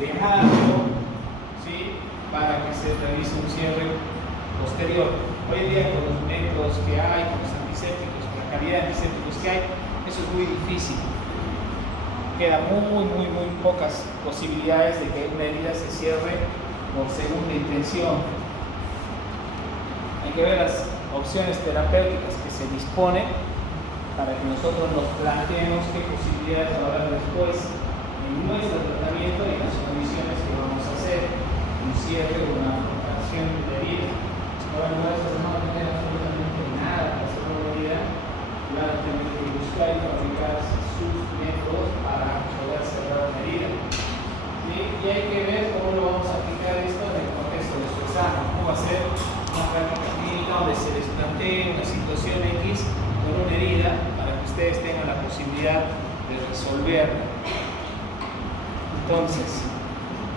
dejarlo, ¿sí?, para que se realice un cierre posterior. Hoy en día con los métodos que hay, con los antisépticos, con la calidad de antisépticos que hay, eso es muy difícil. Quedan muy pocas posibilidades de que una herida se cierre por segunda intención. Hay que ver las opciones terapéuticas que se disponen para que nosotros nos planteemos qué posibilidades va a haber después en nuestro tratamiento y en las condiciones que vamos a hacer, un cierre o una amputación de herida. Ahora nuestros no van a tener absolutamente nada para hacer una herida, van a tener que buscar y fabricar sus métodos para poder cerrar una herida. ¿Sí? Y hay que ver cómo lo vamos a aplicar esto en el contexto de su examen. ¿Cómo va a ser una práctica clínica donde se les plantee una situación X con una herida para que ustedes tengan la posibilidad de resolverla? Entonces,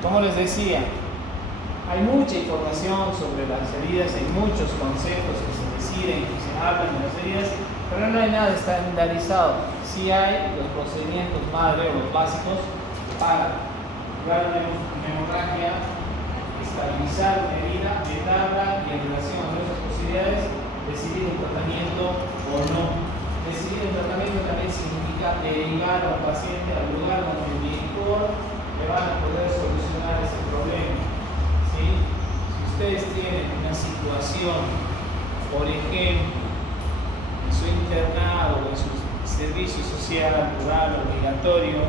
como les decía, hay mucha información sobre las heridas, hay muchos conceptos que se deciden, que se hablan de las heridas, pero no hay nada estandarizado. Sí hay los procedimientos madre o los básicos para curar una hemorragia, estabilizar una herida, vetarla y en relación a nuestras posibilidades decidir un tratamiento o no. Decidir un tratamiento también significa derivar al paciente al lugar donde mejor le van a poder solucionar ese problema. ¿Sí? Si ustedes tienen una situación, por ejemplo, en su internado o en su servicio social, rural, obligatorio,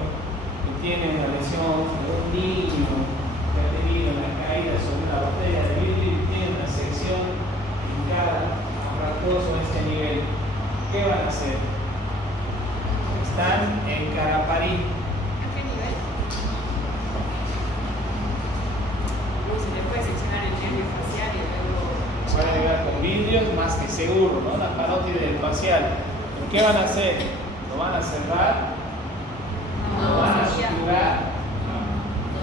que tiene una lesión de un niño que ha tenido una caída sobre una botella de vidrio y tiene una sección en cada aparatoso a este nivel, ¿qué van a hacer? Están en Caraparí. ¿A qué nivel? Se le puede seccionar el nervio facial y luego... Van a llegar con vidrios más que seguro, ¿no? La parótide del facial. ¿Pero qué van a hacer? ¿Lo van a cerrar? ¿Lo van a suturar?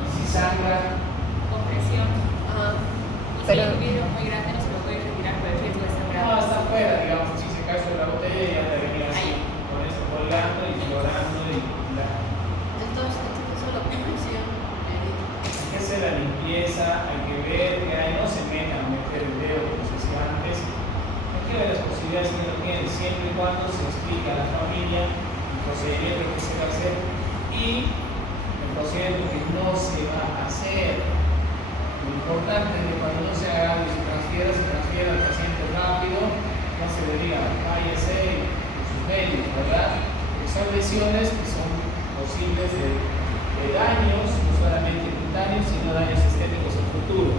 ¿Y si sangra? Compresión. Y Pero- si el vidrio es muy grande no se lo puede retirar por el riesgo de sangrar. No, está afuera, digamos. Si se cae sobre la botella ya te venía así, con eso colgando y llorando y la... Entonces, solo compresión. Hay que hacer la limpieza, hay que ver que ahí no se metan a meter el dedo como se hacía antes. Hay que ver las posibilidades que uno tiene, siempre y cuando se explica a la familia el procedimiento que se va a hacer y el procedimiento que no se va a hacer. Lo importante es que cuando no se haga algo y se transfiera al paciente rápido, no se le diga váyase de sus medios, ¿verdad? Porque son lesiones que son posibles de daños, no solamente cutáneos, sino daños estéticos en el futuro.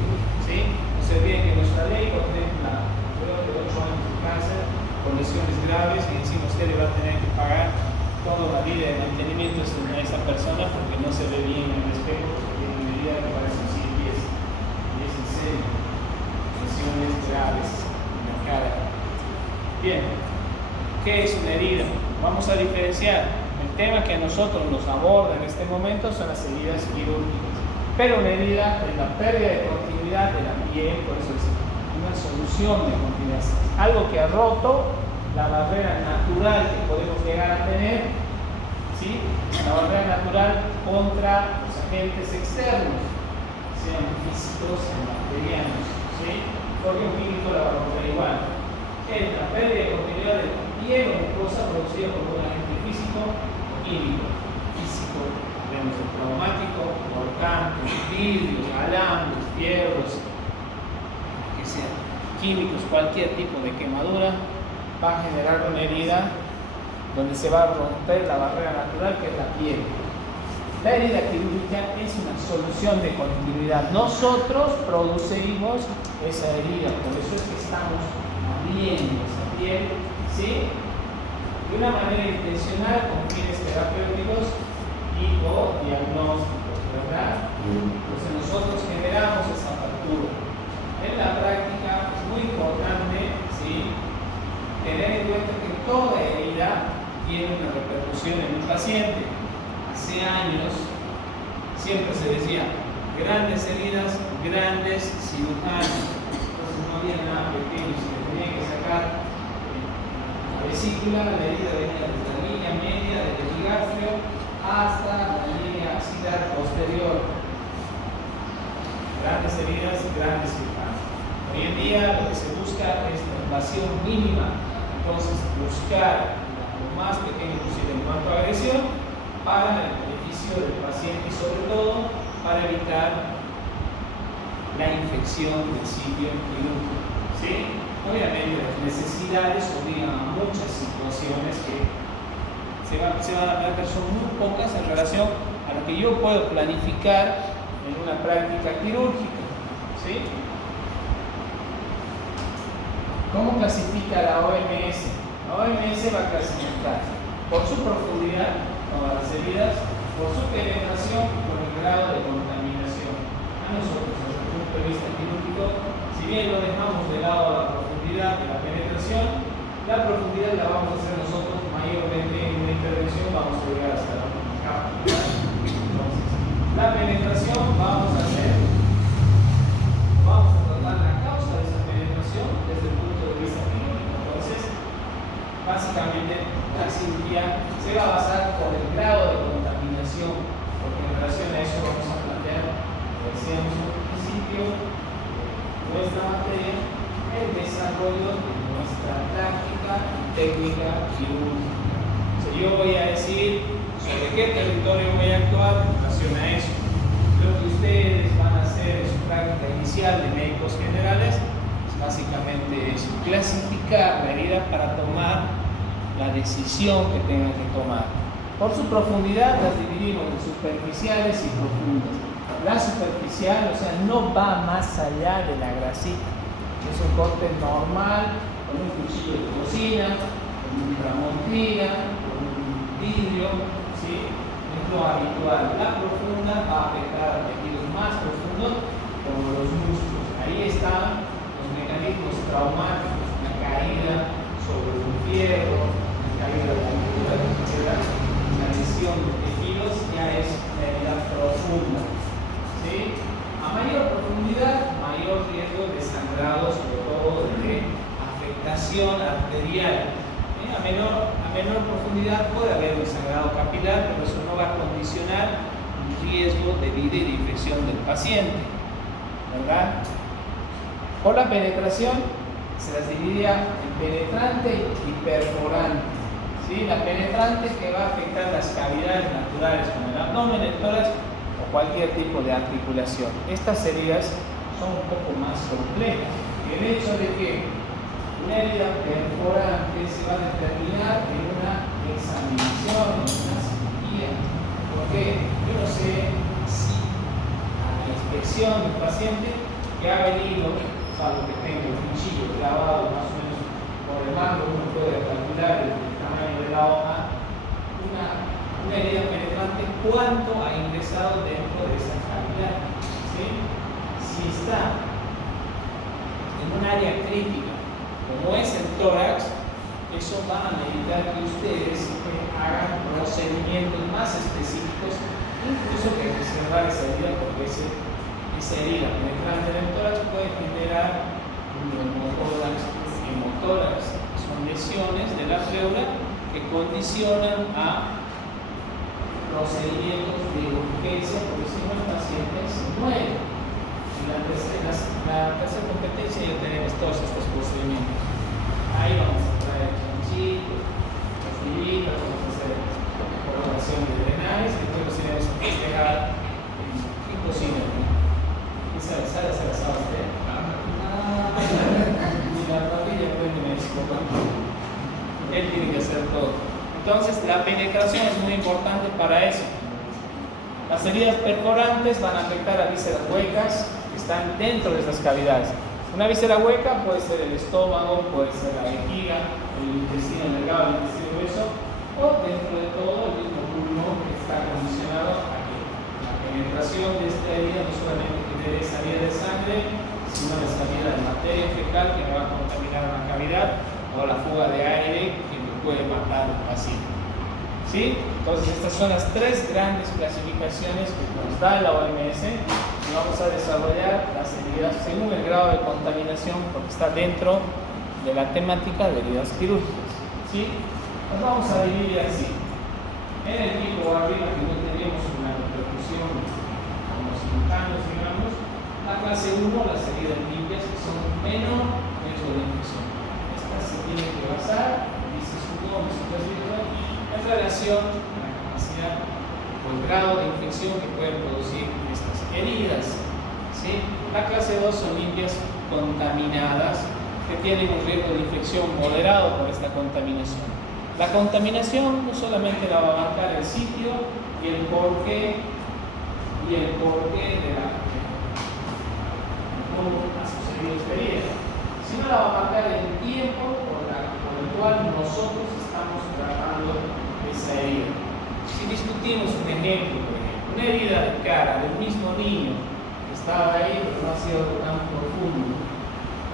¿Sí? No se olviden que nuestra ley contempla creo que 8 años de cáncer con lesiones graves y encima usted le va a tener que pagar toda la vida de mantenimiento a esa persona porque no se ve bien en el espejo, porque tiene una herida que parece un 100 pies. Y es en serio. Lesiones graves en la cara. Bien, ¿qué es una herida? Vamos a diferenciar. El tema que a nosotros nos aborda en este momento son las heridas quirúrgicas. Pero una herida es la pérdida de continuidad de la piel, por eso es una solución de continuidad. Algo que ha roto la barrera natural que podemos llegar a tener, ¿sí? La barrera natural contra los agentes externos, sean físicos, sean bacterianos, ¿sí? Porque un químico la va a romper igual. Es la pérdida de continuidad de la piel o mucosa producida por un agente físico o químico. Físico, tenemos el traumático, cortantes, vidrios, alambres, fierros, que sean químicos, cualquier tipo de quemadura va a generar una herida donde se va a romper la barrera natural que es la piel. La herida quirúrgica es una solución de continuidad. Nosotros producimos esa herida, por eso es que estamos abriendo esa piel, ¿sí? De una manera intencional con fines terapéuticos y o diagnósticos, ¿verdad? Entonces nosotros generamos esa factura. En la práctica es muy importante, ¿sí?, tener en cuenta que toda herida tiene una repercusión en un paciente. Hace años siempre se decía grandes heridas, grandes cirujanos. Entonces no había nada pequeño, se le tenía que sacar la vesícula, la herida venía desde la línea media del epigastrio hasta la línea axilar posterior. grandes heridas, grandes cirujanos. Hoy en día lo que se busca es la invasión mínima, entonces buscar lo más pequeño posible en cuanto a agresión para el beneficio del paciente y sobre todo para evitar la infección del sitio quirúrgico. ¿Sí? Obviamente las necesidades obligan a muchas situaciones que se van a ver, pero son muy pocas en relación a lo que yo puedo planificar en una práctica quirúrgica. ¿Sí? ¿Cómo clasifica la OMS? La OMS va a clasificar por su profundidad, todas las heridas, por su penetración y por el grado de contaminación. A nosotros, desde el punto de vista quirúrgico, si bien lo dejamos de lado a la profundidad de la penetración, la profundidad la vamos a hacer nosotros mayormente en una intervención, vamos a llegar hasta la capa. Entonces, la penetración vamos a tratar la causa de esa penetración desde el punto de vista quirúrgico. Entonces, básicamente la cirugía se va a basar por el grado de contaminación, porque en relación a eso vamos a plantear, como decíamos al principio, nuestra materia, el desarrollo de nuestra práctica y técnica quirúrgica. O sea, yo voy a decir sobre qué territorio voy a actuar en relación a eso. Lo que ustedes van a hacer en su práctica inicial de médicos generales es básicamente eso, clasificar la herida para tomar la decisión que tengan que tomar. Por su profundidad las dividimos en superficiales y profundas. La superficial, o sea, no va más allá de la grasita. Es un corte normal, con un cuchillo de cocina, con un tramontina, con un vidrio, ¿sí? Es lo habitual. La profunda va a afectar a tejidos más profundos, como los músculos. Ahí están los mecanismos traumáticos, la caída sobre un fierro, la caída de la altura, etc. La lesión de tejidos ya es una herida profunda. ¿Sí? A mayor profundidad, mayor riesgo de sangrado, sobre todo de afectación arterial. A menor profundidad puede haber un sangrado capilar, pero eso no va a condicionar un riesgo de vida y de infección del paciente, ¿verdad? Por la penetración se las dividía en penetrante y perforante. ¿Sí? La penetrante que va a afectar las cavidades naturales como el abdomen, el tórax o cualquier tipo de articulación. Estas heridas son un poco más complejas. El hecho de que una herida perforante se va a determinar en una examinación, en una cirugía, porque yo no sé si a la inspección del paciente que ha venido, salvo que tenga el cuchillo clavado más o menos por el mango, uno puede calcular el tamaño de la hoja, una herida penetrante, cuánto ha ingresado dentro de esa cavidad. ¿Sí? Si está en un área crítica, como es el tórax, eso va a necesitar que ustedes hagan procedimientos más específicos, incluso que hay que cerrar esa herida, porque esa herida penetrante en el tórax puede generar un hemotórax. Son lesiones de la pleura que condicionan a procedimientos de urgencia, porque si no el paciente se muere. En la tercera competencia ya tenemos todos estos procedimientos. Ahí vamos a traer chanchitos, pastillitas, vamos a hacer colocación de drenajes, y después los iremos a festejar en cocina. ¿Quién sabe? ¿Sabe hacer asado usted? Ni la familia aprende en México. Él tiene que hacer todo. Entonces, la penetración es muy importante para eso. Las heridas perforantes van a afectar a vísceras huecas que están dentro de estas cavidades. Una víscera hueca puede ser el estómago, puede ser la vejiga, el intestino delgado, el intestino grueso, o dentro de todo el mismo pulmón que está condicionado a que la penetración de esta herida no solamente genere salida de sangre, sino la salida de materia fecal que me va a contaminar una cavidad, o la fuga de aire que me puede matar al paciente. ¿Sí? Entonces estas son las tres grandes clasificaciones que nos da la OMS y vamos a desarrollar las heridas según el grado de contaminación porque está dentro de la temática de heridas quirúrgicas. ¿Sí? Las vamos a dividir así. En el tipo arriba que no tenemos una repercusión como cirujanos, digamos, la clase 1, las heridas limpias, que son menor riesgo de infección. Estas se tienen que basar, dice su nombre, su clasificación, en relación a la capacidad o el grado de infección que pueden producir estas heridas. ¿Sí? La clase 2 son limpias contaminadas, que tienen un riesgo de infección moderado por esta contaminación. La contaminación no solamente la va a abarcar el sitio y el porqué de cómo ha sucedido esta herida, sino la va a marcar el tiempo por el cual nosotros estamos tratando esa herida. Si discutimos un ejemplo, por ejemplo, una herida de cara del mismo niño que estaba ahí, pero no ha sido tan profundo,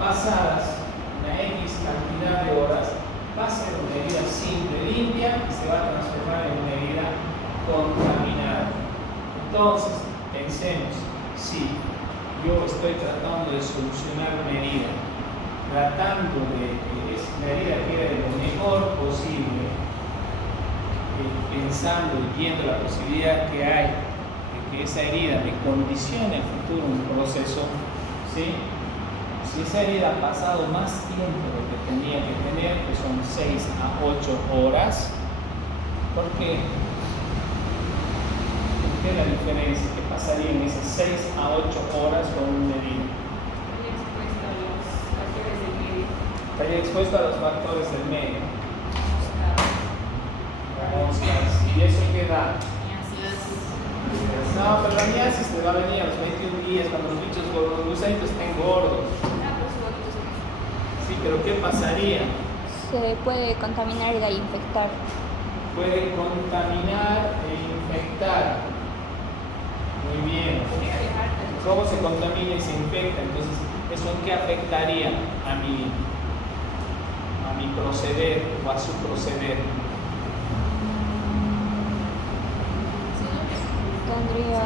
pasadas una X cantidad de horas, va a ser una herida simple, limpia, y se va a transformar en una herida contaminada. Entonces, pensemos, si yo estoy tratando de solucionar una herida, tratando de que la herida quede lo mejor posible, pensando y viendo la posibilidad que hay de que esa herida me condicione en el futuro un proceso, ¿sí? Si esa herida ha pasado más tiempo de lo que tenía que tener, que son 6 a 8 horas, ¿por qué? ¿Qué es la diferencia? ¿Qué pasaría en esas 6 a 8 horas con una herida? Estaría expuesto a los factores del medio. ¿Y eso qué da? No, pero la miasis te va a venir a los 21 días cuando los bichos gordos, los gusanitos estén gordos. Sí, pero ¿qué pasaría? Se puede contaminar y de ahí infectar. Puede contaminar e infectar. Muy bien. ¿Cómo se contamina y se infecta? Entonces, ¿eso en qué afectaría a mi proceder o a su proceder? Tendría...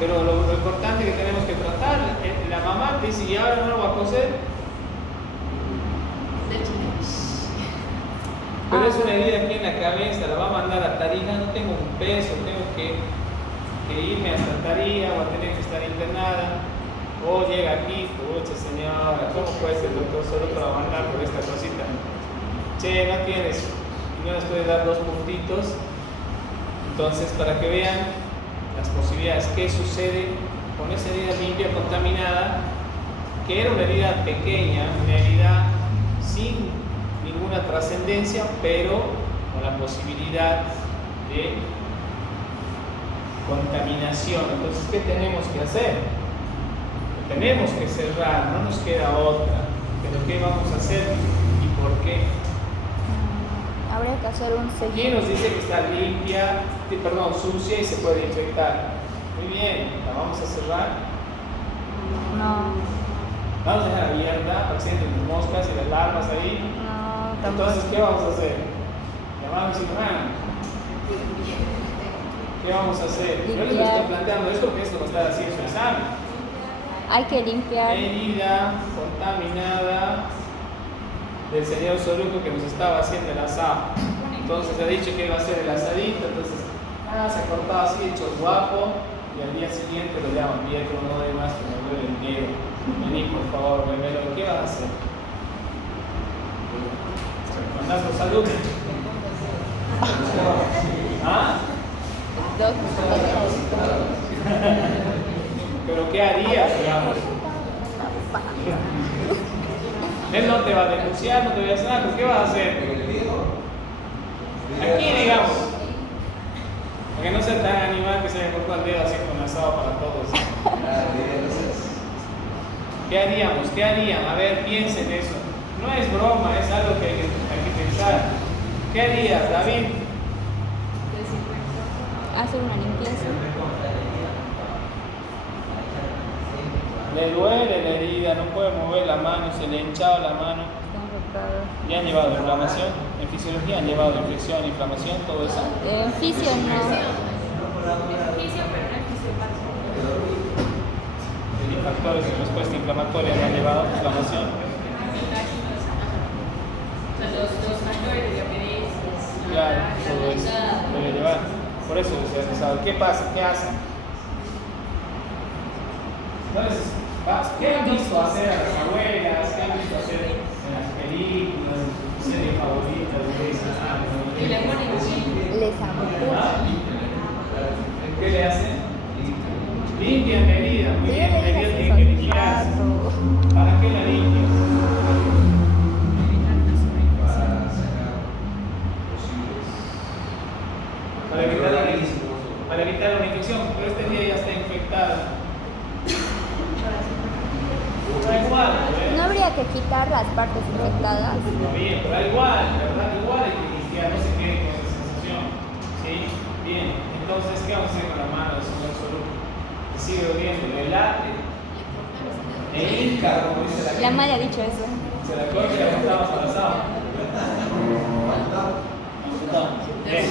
Pero lo importante que tenemos que tratar, la mamá te dice, ¿y ahora no lo va a coser? Pero es una herida aquí en la cabeza, la va a mandar a Tarija, no tengo un peso, tengo que irme hasta Tarija, o a tener que estar internada, o llega aquí, pucha señora, ¿cómo puede ser el doctor solo te va a mandar por esta cosita? Che, no tienes, y no les puede dar 2 puntitos. Entonces, para que vean las posibilidades, qué sucede con esa herida limpia contaminada, que era una herida pequeña, una herida sin ninguna trascendencia, pero con la posibilidad de contaminación. Entonces, ¿qué tenemos que hacer? Tenemos que cerrar, no nos queda otra. Pero ¿qué vamos a hacer y por qué? Habría que hacer un Aquí seguimiento. nos dice que está limpia, sucia y se puede infectar. Muy bien, la vamos a cerrar. No, Vamos a dejar abierta para que se entren las moscas y las larvas ahí. no, tampoco. Entonces, ¿qué vamos a hacer? Llamar a mi cirujano. ¿Qué vamos a hacer? Yo les estoy planteando esto porque esto va a estar haciendo su examen. Hay que limpiar. Herida contaminada del señor Soruco que nos estaba haciendo el asado. Entonces ha dicho que iba a hacer el asadito, entonces se ha cortado así, hecho guapo, y al día siguiente lo llaman, viejo, no doy más que me duele el dedo. Vení por favor, bebelo, ¿qué vas a hacer? ¿Mandás los saludos? ¿Ah? ¿Pero qué harías, digamos? Él no te va a denunciar, no te va a hacer nada, ¿pero qué vas a hacer? Aquí, digamos, porque no sea tan animal que se haya cortado el dedo haciendo un asado para todos. ¿Qué haríamos? ¿Qué harían? A ver, piensen eso. No es broma, es algo que hay que pensar. ¿Qué harías, David? Hacer una limpieza. Le duele la herida, no puede mover la mano, se le ha hinchado la mano. ¿Ya han llevado inflamación? En fisiología han llevado infección, inflamación, todo eso. En fisio no. Y factores de respuesta inflamatoria no han llevado inflamación. Claro, todo eso debe llevar. Por eso se ha pensado, ¿qué pasa? ¿Qué hacen? Entonces, ¿qué han visto hacer a las abuelas? ¿Qué han visto hacer en las películas, en sus series favoritas? Y le ponen así. Les amo. ¿Qué le hacen? Limpian la herida, muy bien, la herida tiene que limpiarse. ¿Para qué la limpian? Para evitar una infección, pero esta herida ya está infectada. Da igual, ¿No habría que quitar las partes infectadas? bien, pero da igual, ¿verdad? Igual hay que limpiar, no se quede con esa sensación. ¿Sí? Bien, entonces, ¿qué vamos a hacer con la mano del señor Solú? Que sigue doliendo, le late, le hinca, como dice la gente. La madre ha dicho eso. Se la corta y la montamos para asado. Bien.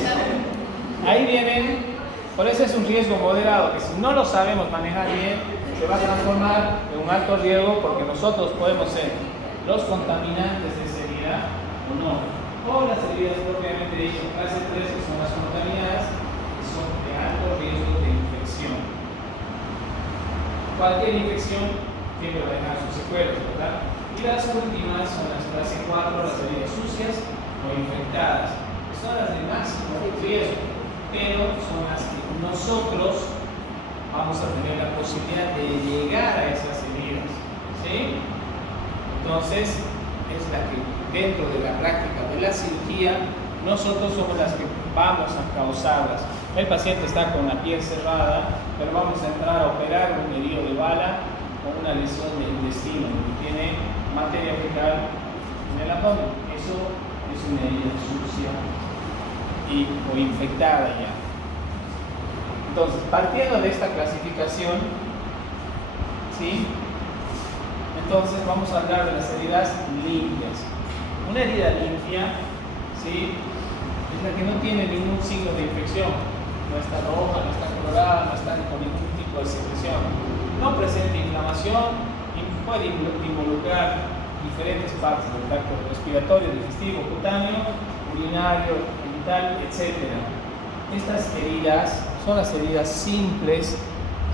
Ahí vienen, por eso es un riesgo moderado, que si no lo sabemos manejar bien, se va a transformar en un alto riesgo porque nosotros podemos ser los contaminantes de esa herida o no. O las heridas propiamente dicho, clase 3, que son las contaminadas, que son de alto riesgo de infección. Cualquier infección siempre va a dejar sus secuelas, ¿verdad? Y las últimas son las clase 4, las heridas sucias o infectadas, que son las de máximo riesgo, pero son las que nosotros vamos a tener la posibilidad de llegar a esas heridas, ¿sí? Entonces, es la que dentro de la práctica de la cirugía, nosotros somos las que vamos a causarlas. El paciente está con la piel cerrada, pero vamos a entrar a operar un herido de bala o una lesión del intestino que tiene materia fecal en el abdomen. Eso es una herida sucia o infectada ya. Entonces, partiendo de esta clasificación, ¿sí? Entonces vamos a hablar de las heridas limpias. Una herida limpia, ¿sí?, es la que no tiene ningún signo de infección. No está roja, no está colorada, no está con ningún tipo de secreción. No presenta inflamación y puede involucrar diferentes partes del tracto respiratorio, digestivo, cutáneo, urinario, genital, etc. Estas heridas son las heridas simples,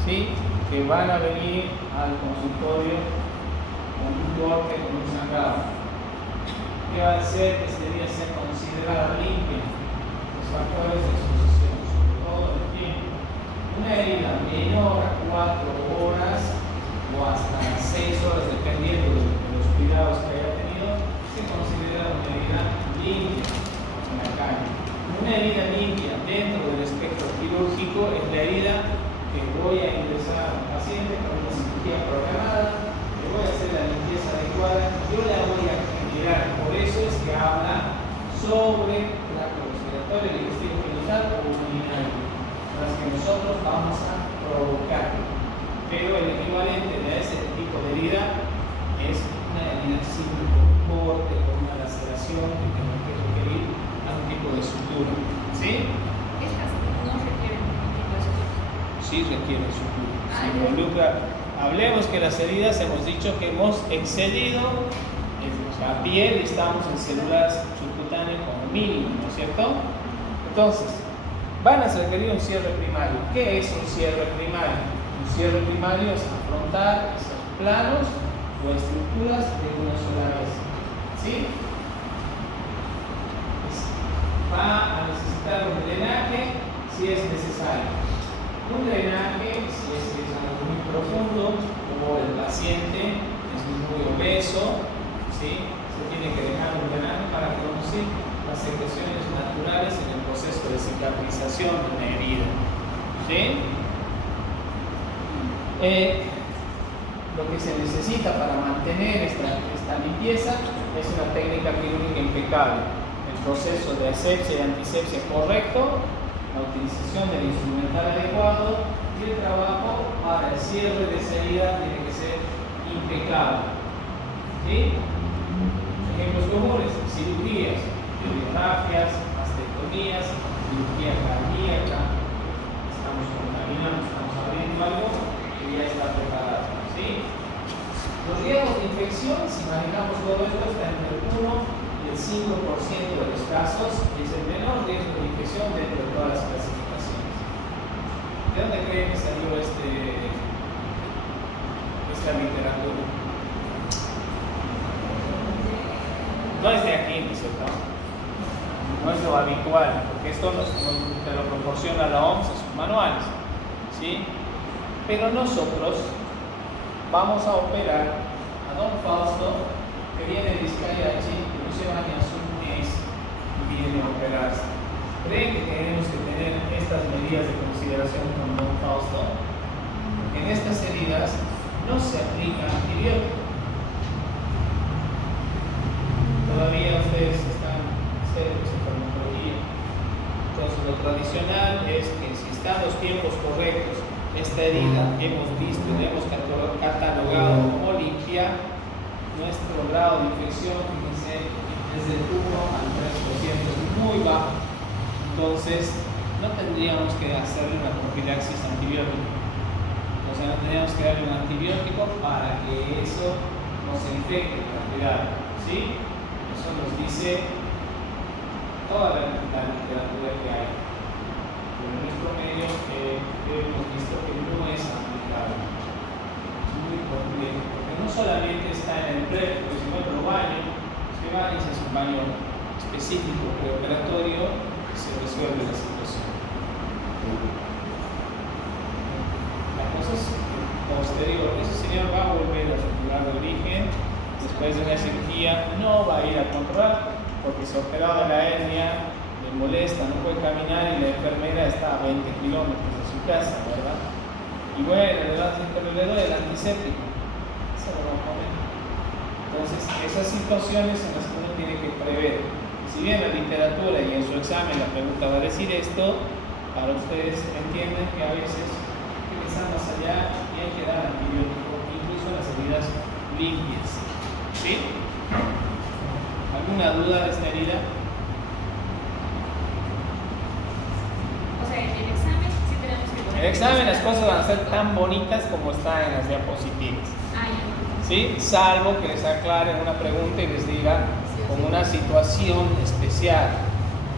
¿sí?, que van a venir al consultorio con un corte, con un sangrado. ¿Qué va a hacer que esta herida sea considerada limpia? Los factores de exposición, sobre todo el tiempo. Una herida menor a 4 horas o hasta 6 horas, dependiendo de los cuidados que haya tenido, se considera una herida limpia en la calle. Una herida limpia dentro del espectro quirúrgico es la herida que voy a ingresar a un paciente con una cirugía programada, le voy a hacer la limpieza adecuada, yo la voy a generar. Por eso es que habla sobre la respiratoria, el digestivo genital o urinario, las que nosotros vamos a provocar. Pero el equivalente de ese tipo de herida es una herida simple, con un corte, con una laceración que tenga que requerir algún tipo de sutura. ¿Sí? Estas no requieren ningún tipo de sutura. Sí requieren sutura. Sí, involucra. Hablemos que las heridas hemos dicho que hemos excedido la piel y estamos en células subcutáneas como mínimo, ¿no es cierto? Entonces, van a requerir un cierre primario. ¿Qué es un cierre primario? Un cierre primario es afrontar esos planos o estructuras de una sola vez. ¿Sí? Va a necesitar un drenaje si es necesario. Un drenaje si es algo muy profundo o el paciente es muy obeso, ¿sí?, se tiene que dejar un drenaje para producir las secreciones naturales en el proceso de cicatrización de una herida. ¿Sí? Lo que se necesita para mantener esta limpieza es una técnica quirúrgica impecable. El proceso de asepsia y antisepsia correcto, la utilización del instrumental adecuado y el trabajo para el cierre de esa herida tiene que ser impecable. ¿Sí? Ejemplos comunes: cirugías, radiografias, mastectomías, cirugía cardíaca. Estamos contaminando, estamos abriendo algo que ya está preparado. ¿Sí? Los riesgos de infección, si manejamos todo esto, está entre el 1 y el el 5% de los casos es el menor riesgo de infección dentro de todas las clasificaciones. ¿De dónde creen que salió esta literatura? No es de aquí, ¿no es cierto? No es lo habitual, porque esto te lo proporciona la OMS en sus manuales, ¿sí? Pero nosotros vamos a operar a don Fausto, que viene de Vizcaya, inclusive hace un mes viene a operarse. ¿Creen que tenemos que tener estas medidas de consideración con don Fausto? En estas heridas no se aplica antibiótico. Todavía ustedes están serios en farmacología. Entonces lo tradicional es que si están los tiempos correctos, esta herida hemos visto, hemos catalogado como limpia, nuestro grado de infección, fíjense, es del 1 al 3%, es muy bajo. Entonces no tendríamos que hacerle una profilaxis antibiótica. O sea, no tendríamos que darle un antibiótico para que eso no se infecte, para cuidar, ¿sí? Eso nos dice toda la literatura que hay. Pero en nuestro medio hemos visto que no es aplicable. Es muy complejo, porque no solamente está en el PrEP, porque si no otro baño, se baña y se hace un baño específico preoperatorio y se resuelve la situación. La cosa es posterior, ese señor va a volver a su lugar de origen después de una cirugía, no va a ir a controlar porque se ha operado de la hernia, le molesta, no puede caminar y la enfermera está a 20 kilómetros de su casa, ¿verdad? Y bueno, le va a decir, pero le doy el antiséptico, eso lo va a poner. Entonces, esas situaciones en las que uno tiene que prever. Si bien la literatura y en su examen la pregunta va a decir esto, para ustedes entienden que a veces hay que pensar más allá y hay que dar antibiótico, incluso en las heridas limpias. ¿Sí? ¿Alguna duda de esta herida? O sea, en el examen sí tenemos que poner. En el examen las cosas van a ser tan bonitas como están en las diapositivas. Ah, ya. ¿Sí? Salvo que les aclaren una pregunta y les diga como una situación especial.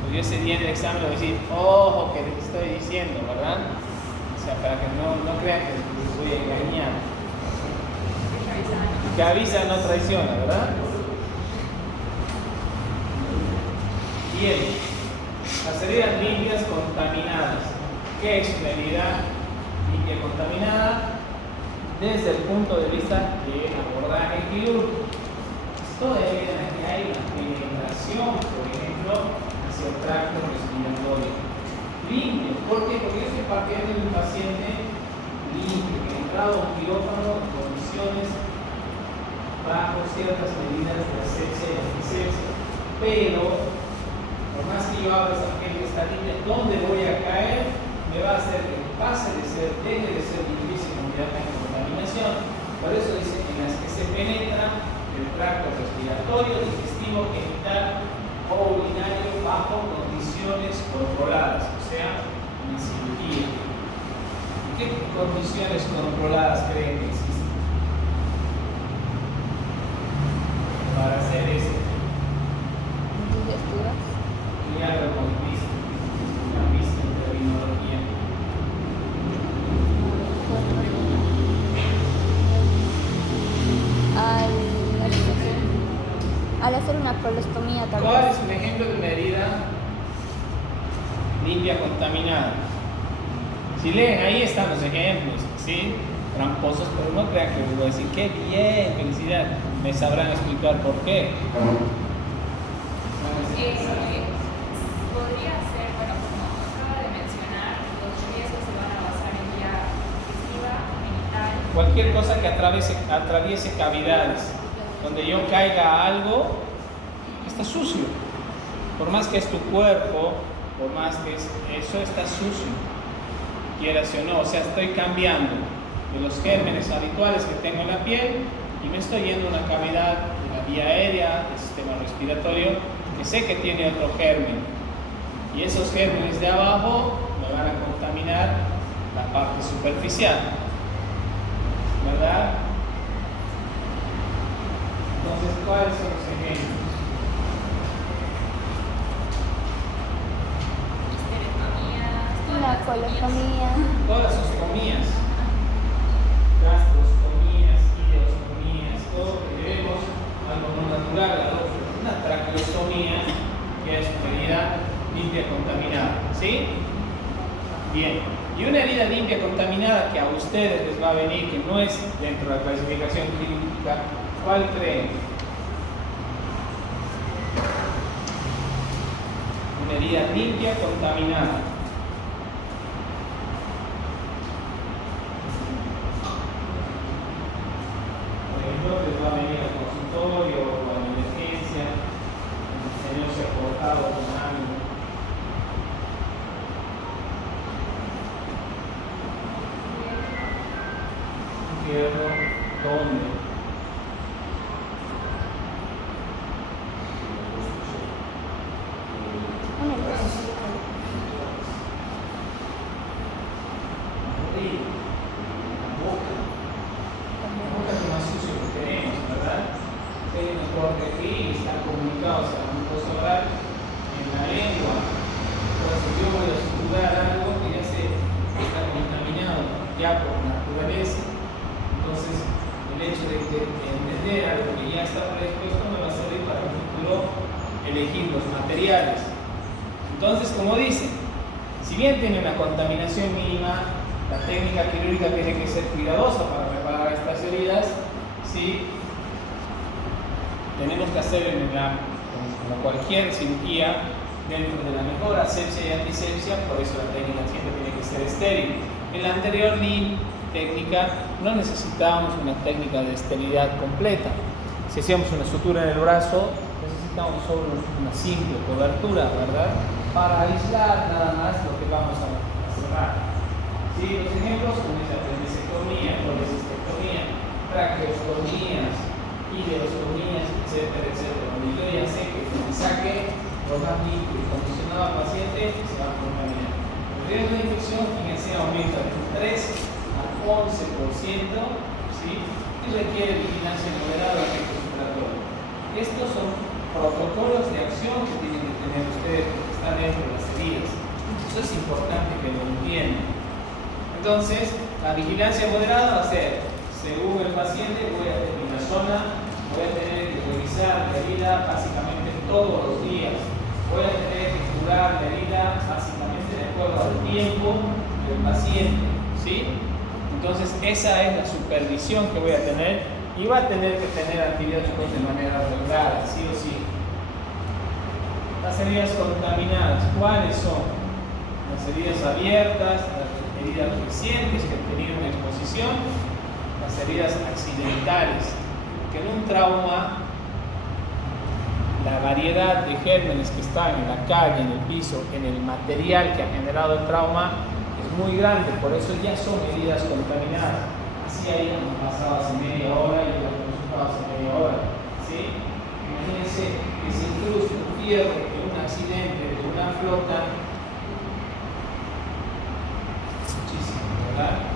Pues yo ese día en el examen le voy a decir, ojo, que les estoy diciendo, ¿verdad? O sea, para que no crean que les voy a engañar. Que avisa no traiciona, ¿verdad? Bien, las heridas limpias contaminadas. ¿Qué es una herida limpia contaminada? Desde el punto de vista del abordaje quirúrgico. Esto debe de que hay una penetración, por ejemplo, hacia el tracto respiratorio. Limpio. ¿Por qué? Porque yo estoy partiendo de un paciente limpio, que ha entrado a un quirófano en condiciones bajo ciertas medidas de asepsia y antisepsia. Pero, por más que yo abra esa piel que está limpia, ¿dónde voy a caer? Me va a hacer que deje de ser difícil convertirme en contaminación. Por eso dice en las que se penetra el tracto respiratorio, digestivo, genital o urinario bajo condiciones controladas, o sea, en cirugía. ¿Qué condiciones controladas creen que existen para hacer eso? Digestivas. Ya lo hemos visto, la vista en terminología. Al hacer una colostomía también. ¿Cuál es un ejemplo de una herida limpia contaminada? Si leen, ahí están los ejemplos, ¿sí? Tramposos, pero no crean que les voy a decir, qué bien, felicidad. Me sabrán explicar por qué. Podría ser, bueno, como acaba de mencionar, los riesgos se van a basar en vía digestiva, genital. Cualquier cosa que atraviese cavidades, donde yo caiga algo, está sucio. Por más que es tu cuerpo, por más que eso está sucio, quieras o no. O sea, estoy cambiando de los gérmenes habituales que tengo en la piel y me estoy yendo a una cavidad de la vía aérea, del sistema respiratorio, que sé que tiene otro germen. Y esos gérmenes de abajo me van a contaminar la parte superficial, ¿verdad? Entonces, ¿cuáles son los ejemplos? colostomía. Todas las ostomías, gastrostomías, ileostomías, todo lo que llevemos algo no natural, una traqueostomía, que es una herida limpia contaminada, ¿sí? Bien, y una herida limpia contaminada que a ustedes les va a venir, que no es dentro de la clasificación clínica, ¿cuál creen? Una herida limpia contaminada. Por ejemplo, les va a venir al consultorio o a la emergencia, el señor se ha cortado con algo. ¿Dónde? Un elefante. La boca es lo más sucio que tenemos, ¿verdad? Hay un corte aquí y están comunicados a la mucosa oral en la lengua. Entonces yo voy a suturar algo que ya está contaminado ya por naturaleza. Entonces, el hecho de entender algo que ya está predispuesto me va a servir para en el futuro elegir los materiales. Entonces, como dice, si bien tiene una contaminación mínima, la técnica quirúrgica tiene que ser cuidadosa para reparar estas heridas, ¿sí? Tenemos que hacer como cualquier cirugía dentro de la mejor asepsia y antisepsia, por eso la técnica siempre tiene que ser estéril. En la anterior técnica no necesitábamos una técnica de esterilidad completa. Si hacíamos una sutura en el brazo, necesitábamos solo una simple cobertura, ¿verdad? Para aislar nada más lo que vamos a cerrar. ¿Sí? Los ejemplos son esa apendicectomía, colecistectomía, traqueostomías, ileostomías, etcétera, etcétera. Donde yo ya sé que si saque lo más limpio y condicionado al paciente, se va a contaminar. El riesgo de infección financiera aumenta de 3 al 11%, ¿sí? Y requiere vigilancia moderada de efectos operatorios. Estos son protocolos de acción que tienen que tener ustedes porque están dentro de las heridas. Eso es importante que lo entiendan. Entonces, la vigilancia moderada va a ser, según el paciente, voy a tener una zona, voy a tener que revisar la herida básicamente todos los días. Voy a tener que curar la herida básicamente de acuerdo al tiempo del paciente, ¿sí? Entonces, esa es la supervisión que voy a tener y va a tener que tener antibióticos de manera regular, sí o sí. Las heridas contaminadas, ¿cuáles son? Las heridas abiertas, las heridas recientes que han tenido una exposición, las heridas accidentales, que en un trauma la variedad de gérmenes que están en la calle, en el piso, en el material que ha generado el trauma es muy grande, por eso ya son heridas contaminadas. Así ahí hemos pasado hace media hora y ya hemos pasado hace media hora, ¿sí? Imagínense que se incluye un fierro en un accidente de una flota, muchísimo, ¿verdad?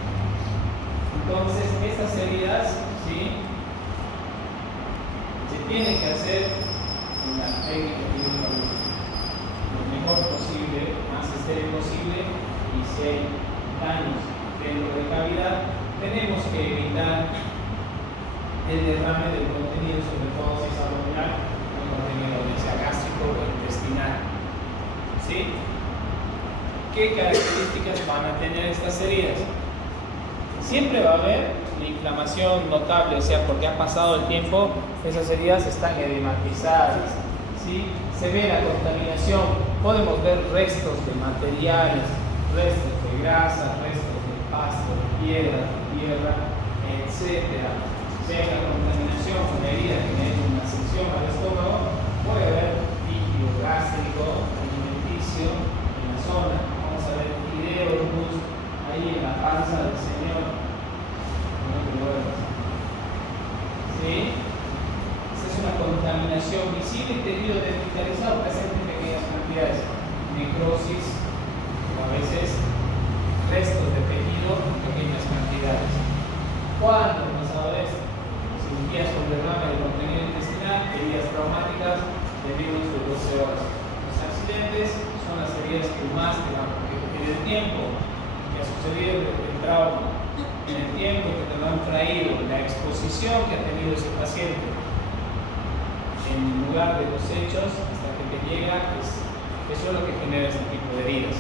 Entonces, estas heridas, ¿sí? Se tiene que hacer en la técnica quirúrgica lo mejor posible, más estéril posible, y si hay daños dentro de cavidad, tenemos que evitar el derrame del contenido, sobre todo si es abdominal, el contenido ya sea gástrico o intestinal. ¿Sí? ¿Qué características van a tener estas heridas? Siempre va a haber una inflamación notable, o sea, porque ha pasado el tiempo, esas heridas están edematizadas, ¿sí? Se ve la contaminación, podemos ver restos de materiales, restos de grasa, restos de pasto, de piedra, etc. Sea la contaminación, una herida que me una sección al estómago, puede haber líquido gástrico, alimenticio en la zona. Vamos a ver fideos ahí en la panza del señor. ¿Sí? Esa es una contaminación visible y tejido desvitalizado presente en pequeñas cantidades. Necrosis, o a veces restos de tejido en pequeñas cantidades. ¿Cuándo ha pasado esto? Cirugías con derrame de contenido intestinal, heridas traumáticas de menos de 12 horas. Los accidentes son las heridas que más te van a en el tiempo que ha sucedido el trauma, en el tiempo que te lo han traído, la exposición que ha tenido ese paciente en lugar de los hechos hasta que te llega, eso es lo que genera este tipo de heridas.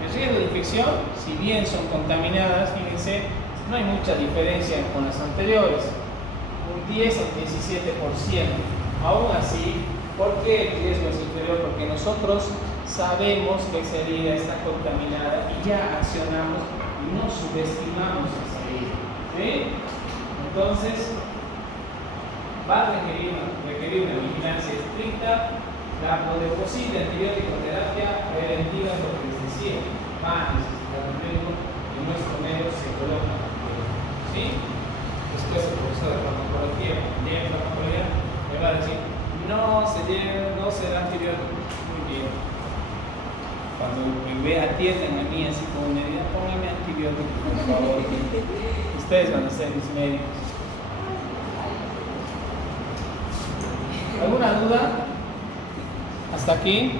El riesgo de infección, si bien son contaminadas, fíjense, no hay mucha diferencia con las anteriores, un 10 al 17%. Aún así, ¿por qué el riesgo es inferior? Porque nosotros sabemos que esa herida está contaminada y ya accionamos y no subestimamos esa herida. ¿Sí? Entonces, va a requerir una vigilancia estricta, la posible antibiótico terapia preventiva, es lo que les decía, va a necesitar un médico y en nuestro medio se coloca. ¿Sí? Después el profesor de farmacología, de farmacología, me va a decir, no se da antibiótico. Muy bien. Cuando me atiendan a mí así como me digan, póngame antibiótico, por favor. Ustedes van a ser mis médicos. ¿Alguna duda? ¿Hasta aquí?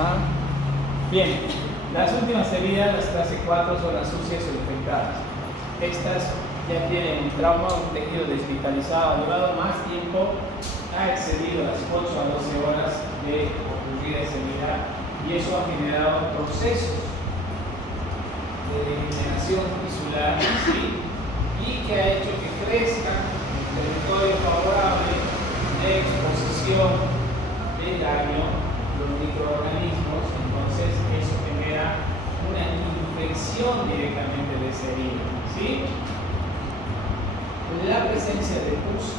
¿Ah? Bien, las últimas heridas, las clase 4, son las sucias o infectadas. Estas ya tienen un trauma, un tejido desvitalizado, ha llevado más tiempo, ha excedido las 8 a 12 horas de ocurrir esa herida y eso ha generado procesos de degeneración tisular, ¿sí? Y que ha hecho que crezca territorio favorable de exposición de daño los microorganismos, entonces eso genera una infección directamente de esa herida, ¿sí? La presencia de pus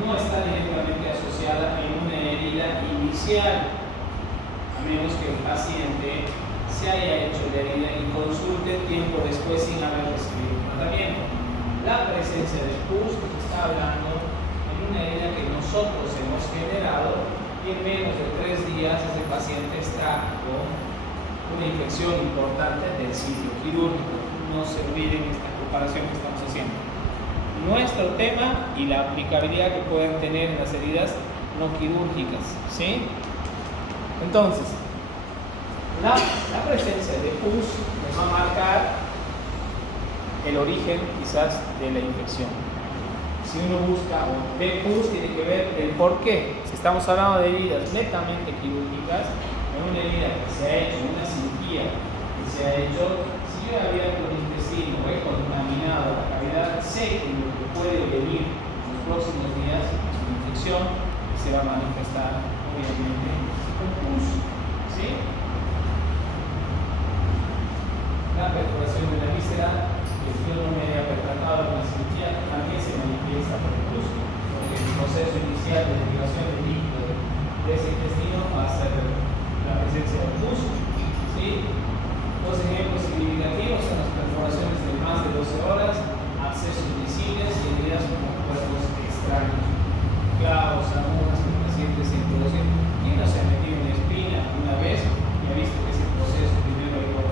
no está directamente asociada en una herida inicial, a menos que el paciente se haya hecho la herida y consulte tiempo después sin haber recibido un tratamiento. La presencia de pus está hablando en una herida que nosotros hemos generado y en menos de 3 días ese paciente está con una infección importante del sitio quirúrgico. No se olviden esta comparación que estamos haciendo. Nuestro tema y la aplicabilidad que pueden tener en las heridas no quirúrgicas, ¿sí? Entonces, la presencia de pus nos va a marcar el origen quizás de la infección. Si uno busca o ve pus, tiene que ver el por qué. Si estamos hablando de heridas netamente quirúrgicas, en una herida que se ha hecho, una cirugía que se ha hecho, si yo he abierto el intestino o he contaminado la cavidad, sé que lo que puede venir en los próximos días es una infección que se va a manifestar obviamente con pus, ¿sí? La perforación de la víscera, que yo no me haya percatado en la cirugía, también se manifiesta por el pus, porque el proceso inicial de liberación del líquido de ese intestino va a ser la presencia del pus, ¿sí? Dos ejemplos significativos son las perforaciones de más de 12 horas, accesos visibles y heridas como cuerpos extraños, clavos, agujas que el paciente se introduce. ¿Quién no se ha metido en la espina una vez y ha visto que ese proceso primero iba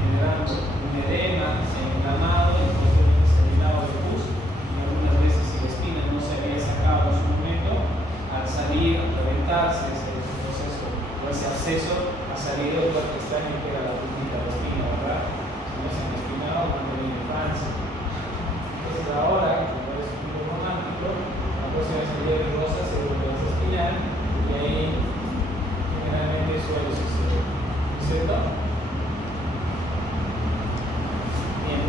generando un edema, se ha inflamado y posteriormente se ha llenado de pus? Y algunas veces si la espina no se había sacado en su momento, al salir, al reventarse ese proceso o ese acceso, ha salido el cuerpo extraño que era la puntita de la espina, ¿verdad? Si no se han espinado, cuando viene en Francia. Entonces ahora, como es un poco romántico, la próxima vez que lleve rosa se vuelve a espinar y ahí generalmente suele suceder, ¿cierto? Bien.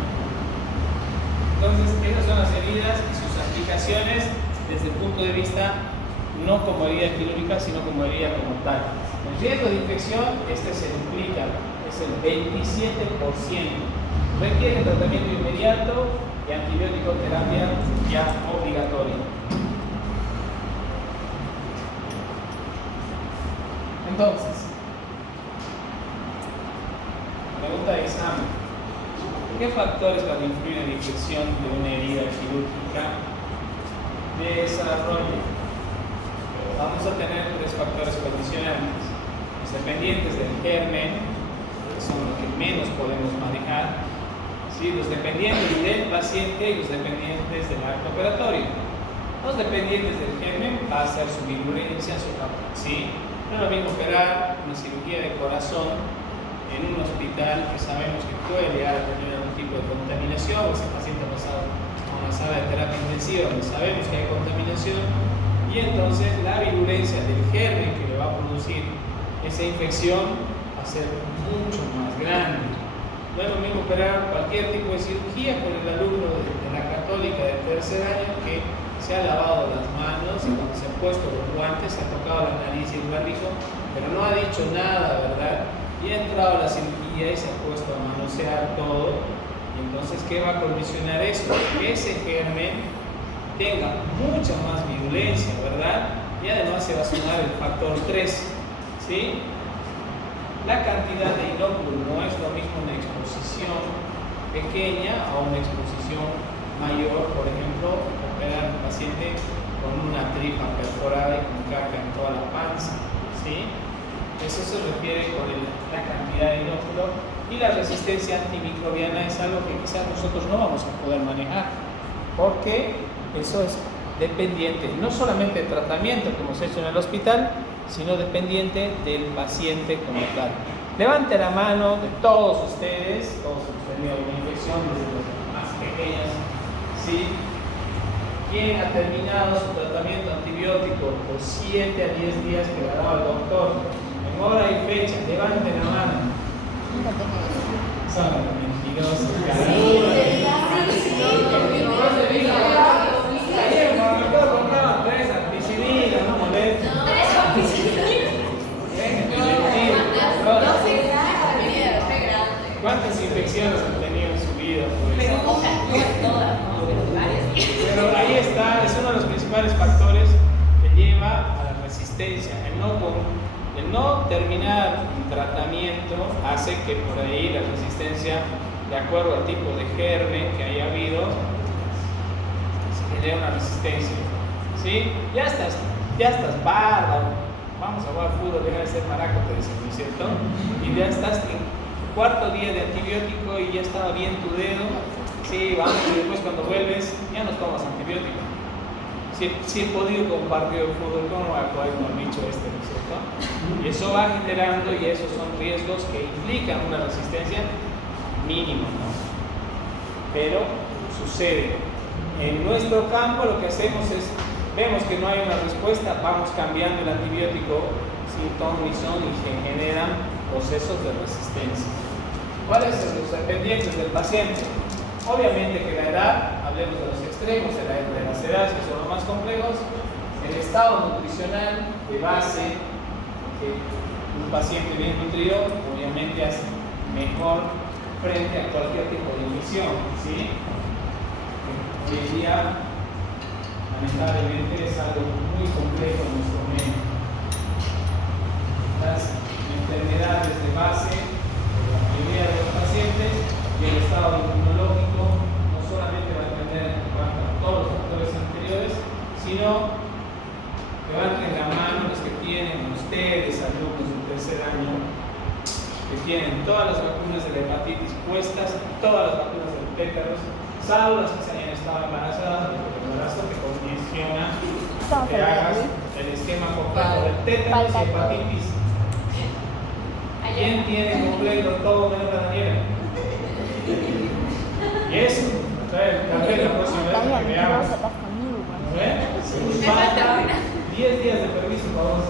Entonces, esas son las heridas y sus aplicaciones desde el punto de vista no como herida quirúrgica, sino como herida como tal. El riesgo de infección, se duplica, es el 27%. Requiere tratamiento inmediato y antibiótico terapia ya obligatoria. Entonces, pregunta de examen. ¿Qué factores van a influir en la infección de una herida quirúrgica? Desarrollo. Vamos a tener 3 factores condicionantes. Los dependientes del germen, que son los que menos podemos manejar, ¿sí? Los dependientes del paciente y los dependientes del acto operatorio. Los dependientes del germen va a ser su virulencia, su ¿sí? No es lo mismo operar una cirugía de corazón en un hospital que sabemos que puede llegar a tener algún tipo de contaminación, o ese paciente ha pasado a una sala de terapia intensiva donde sabemos que hay contaminación, y entonces la virulencia del germen que le va a producir esa infección va a ser mucho más grande. No es lo mismo operar cualquier tipo de cirugía con el alumno de la católica de tercer año que se ha lavado las manos y cuando se ha puesto los guantes se ha tocado la nariz y el barbijo, pero no ha dicho nada, ¿verdad? Y ha entrado a la cirugía y se ha puesto a manosear todo. Y entonces, ¿qué va a condicionar eso? Que ese germen tenga mucha más virulencia, ¿verdad? Y además se va a sumar el factor 3, ¿sí? La cantidad de inóculo no es lo mismo una exposición pequeña a una exposición mayor. Por ejemplo, operar a un paciente con una tripa perforada y con caca en toda la panza, ¿sí? Eso se refiere con la cantidad de inóculo, y la resistencia antimicrobiana es algo que quizás nosotros no vamos a poder manejar, porque eso es dependiente no solamente del tratamiento que hemos hecho en el hospital, sino dependiente del paciente como tal. Levante la mano de todos ustedes, todos hemos tenido una infección desde las más pequeñas, ¿sí? ¿Quién ha terminado su tratamiento antibiótico por 7 a 10 días que le ha dado el doctor? En hora y fecha, levanten la mano. Son los mentirosos, ayer cuando me acuerdo compraban 3 ampicilina, no molestes. ¿Cuántas infecciones han tenido en su vida? Pero ahí está, es uno de los principales factores que lleva a la resistencia. El no terminar un tratamiento hace que por ahí la resistencia, de acuerdo al tipo de germen que haya habido, se genera una resistencia. ¿Sí? Ya estás bárbaro. Vamos a jugar fútbol, deja de ser maraco, te dicen, ¿no es cierto? Y ya estás en cuarto día de antibiótico y ya estaba bien tu dedo. Sí, vamos, y después cuando vuelves ya no tomas antibiótico. Si he podido compartir el fútbol, ¿cómo voy a poder con el bicho este, ¿no es cierto? Y eso va generando, y esos son riesgos que implican una resistencia mínima, ¿no? Pero sucede. En nuestro campo lo que hacemos es, vemos que no hay una respuesta, vamos cambiando el antibiótico sin ton ni son y se generan procesos de resistencia. ¿Cuáles son los dependientes del paciente? Obviamente que la edad, hablemos de los extremos, de las edades que son los más complejos, el estado nutricional de base, que un paciente bien nutrido obviamente hace mejor frente a cualquier tipo de infección, ¿sí? Hoy en día, lamentablemente, es algo muy complejo en nuestro medio. Las enfermedades de base, la mayoría de los pacientes, y el estado inmunológico no solamente va a depender en cuanto a todos los factores anteriores, sino que levanten la mano los que tienen ustedes, alumnos del tercer año, que tienen todas las vacunas de la hepatitis puestas, todas las vacunas del tétanos, salvo las que se hayan estado embarazadas, porque el embarazo te condiciona que hagas el esquema completo del tétanos y hepatitis. ¿Quién tiene completo todo menos la Daniela? Y eso, la próxima vez que veamos. Nos falta 10 días de permiso para vos.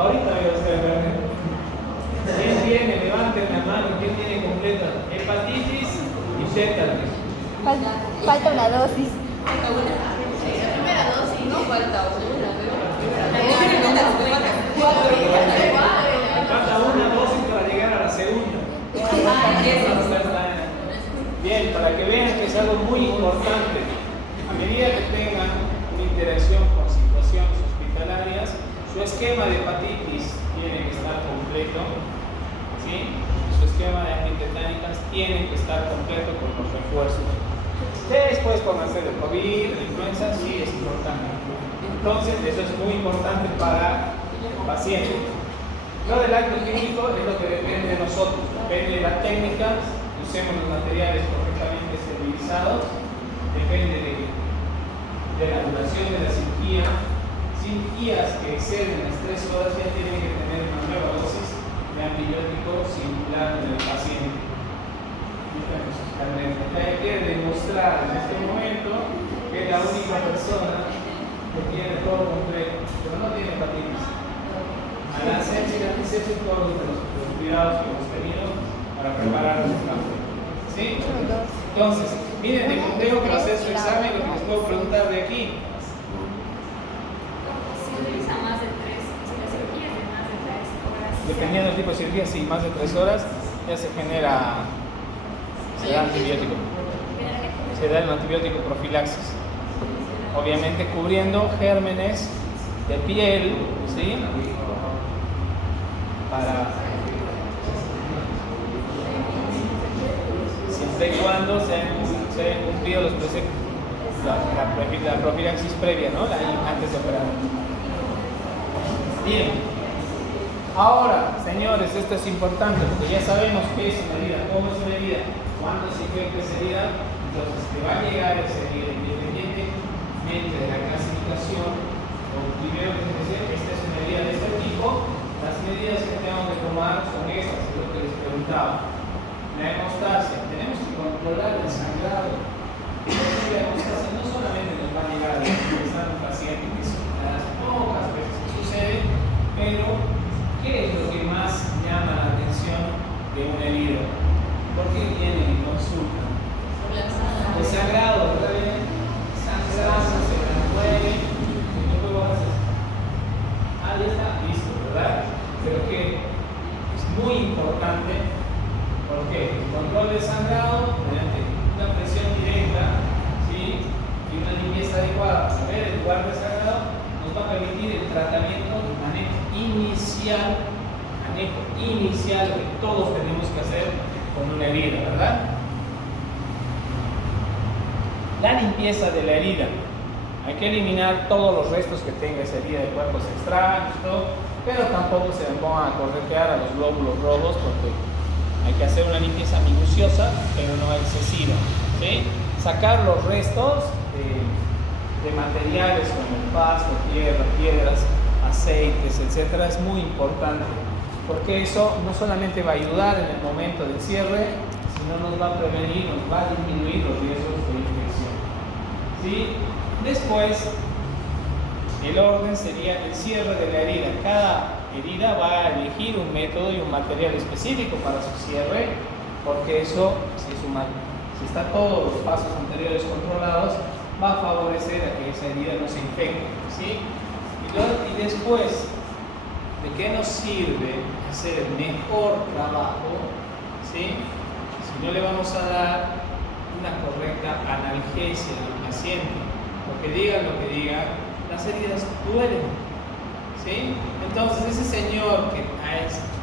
Ahorita voy a hacer el ¿quién tiene? Levanten la mano. ¿Quién tiene completa hepatitis y tétanos? Falta una dosis. La primera dosis. No falta una, Falta una dosis para llegar a la segunda. Bien, para que vean que es algo muy importante. A medida que tengan una interacción con situaciones hospitalarias, su esquema de hepatitis tiene que estar completo, ¿sí? Su esquema de antitetánicas tiene que estar completo con los refuerzos. Después pónganse de COVID, de influenza, sí es importante. Entonces, eso es muy importante para el paciente. Lo del acto clínico es lo que depende de nosotros, depende de la técnica, usemos los materiales correctamente esterilizados, depende de la duración de la cirugía. Si cirugías que exceden las 3 horas ya tienen que tener una nueva dosis de antibiótico singular en el paciente. Ya quiere demostrar en este momento que es la única persona que tiene todo completo, pero no tiene hepatitis. A la sepsis y la antisepsis todos los cuidados que hemos tenido para preparar el campo. ¿Sí? Entonces, miren, de conteo para hacer su examen, lo que les puedo preguntar de aquí. Si utiliza más de 3, si la cirugía es de más de 3 horas. Dependiendo del tipo de cirugía, si más de 3 horas ya se genera, se da antibiótico. Se da el antibiótico profilaxis. Obviamente cubriendo gérmenes de piel, ¿sí? Para siempre y cuando se hayan cumplido los preceptos, la profilaxis previa, ¿no? Antes de operar. Bien. Ahora, señores, esto es importante porque ya sabemos qué es una herida, cómo es una herida, cuándo se infecta esa herida. Entonces, te va a llegar esa herida independientemente de la clasificación. Lo primero que se dice, esta es una herida de este tipo. Las medidas que tenemos que tomar son estas, es lo que les preguntaba. La hemostasia, tenemos que controlar el sangrado. La hemostasia no solamente nos va a llegar a empezar un paciente, que son las pocas veces que sucede, pero ¿qué es lo que más llama la atención de un herido? ¿Por qué vienen y consultan? El sangrado, ¿verdad? Sangrado, se mueve, y no puedo hacer. Ah, ya está, listo, ¿verdad? Pero que es muy importante, porque el control del sangrado, mediante una presión directa, ¿sí? Y una limpieza adecuada para saber el lugar del sangrado, nos va a permitir el tratamiento de manejo inicial que todos tenemos que hacer con una herida, ¿verdad? La limpieza de la herida. Hay que eliminar todos los restos que tenga esa herida de cuerpos extraños, pero tampoco se pongan a corretear a los glóbulos rojos porque hay que hacer una limpieza minuciosa, pero no excesiva, ¿sí? Sacar los restos de materiales como el pasto, tierra, piedras, aceites, etcétera, es muy importante, porque eso no solamente va a ayudar en el momento del cierre, sino nos va a prevenir, nos va a disminuir los riesgos de infección, ¿sí? Después, el orden sería el cierre de la herida. Cada herida va a elegir un método y un material específico para su cierre, porque eso, si está todos los pasos anteriores controlados, va a favorecer a que esa herida no se infecte, ¿sí? Y después, ¿de qué nos sirve hacer el mejor trabajo, ¿sí? Si no le vamos a dar una correcta analgesia al paciente, porque digan lo que digan, las heridas duelen, ¿sí? Entonces ese señor que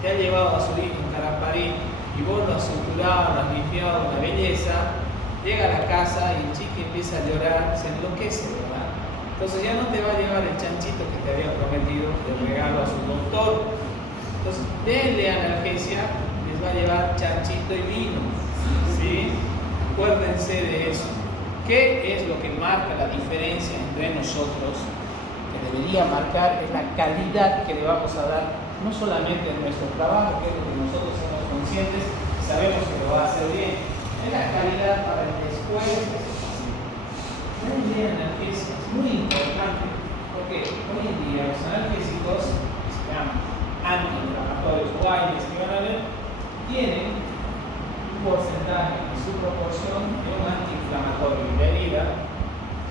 te ha llevado a su hijo en Caraparí y vos lo has suturado, lo has limpiado, una belleza, llega a la casa y el chico empieza a llorar, se enloquece, ¿verdad? Entonces ya no te va a llevar el chanchito que te había prometido de regalo a su doctor. Entonces denle analgesia, les va a llevar chanchito y vino, ¿sí? Acuérdense de eso. ¿Qué es lo que marca la diferencia entre nosotros? Que debería marcar es la calidad que le vamos a dar, no solamente en nuestro trabajo, que es lo que nosotros somos conscientes y sabemos que lo va a hacer bien, es la calidad para el después. Denle analgesia, es muy importante, porque hoy en día los analgésicos, que se llaman antiinflamatorios o AINES que van a ver, tienen un porcentaje en su proporción de un antiinflamatorio y la herida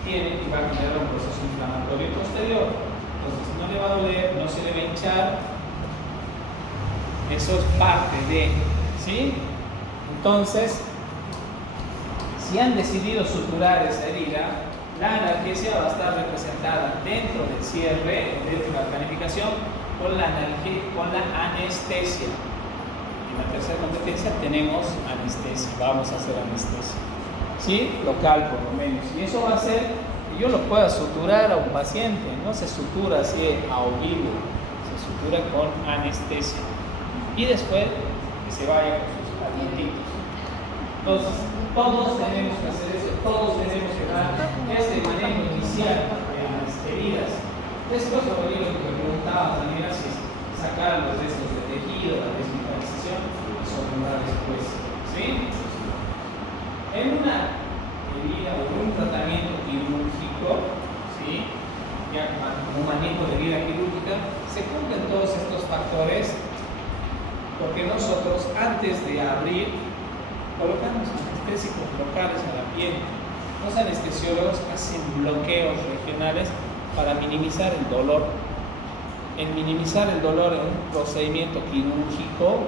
tiene y va a generar un proceso inflamatorio posterior. Entonces no le va a doler, no se le va a hinchar, eso es parte de, ¿sí? Entonces, si han decidido suturar esa herida, la analgesia va a estar representada dentro del cierre, dentro de la planificación, con la anestesia. En la tercera competencia tenemos anestesia, vamos a hacer anestesia, ¿sí? Local por lo menos. Y eso va a hacer que yo lo pueda suturar a un paciente, no se sutura así a vivo, se sutura con anestesia. Y después que se vaya con sus pacientitos. Entonces, todos tenemos que hacer eso, todos tenemos que dar este manejo inicial de las heridas. Después lo sacar los restos de tejido, la desvitalización, eso vendrá después. ¿Sí? En una herida o un tratamiento quirúrgico, ¿sí? Ya como un manejo de herida quirúrgica, se cumplen todos estos factores porque nosotros antes de abrir colocamos anestésicos locales a la piel. Los anestesiólogos hacen bloqueos regionales para minimizar el dolor. En minimizar el dolor en un procedimiento quirúrgico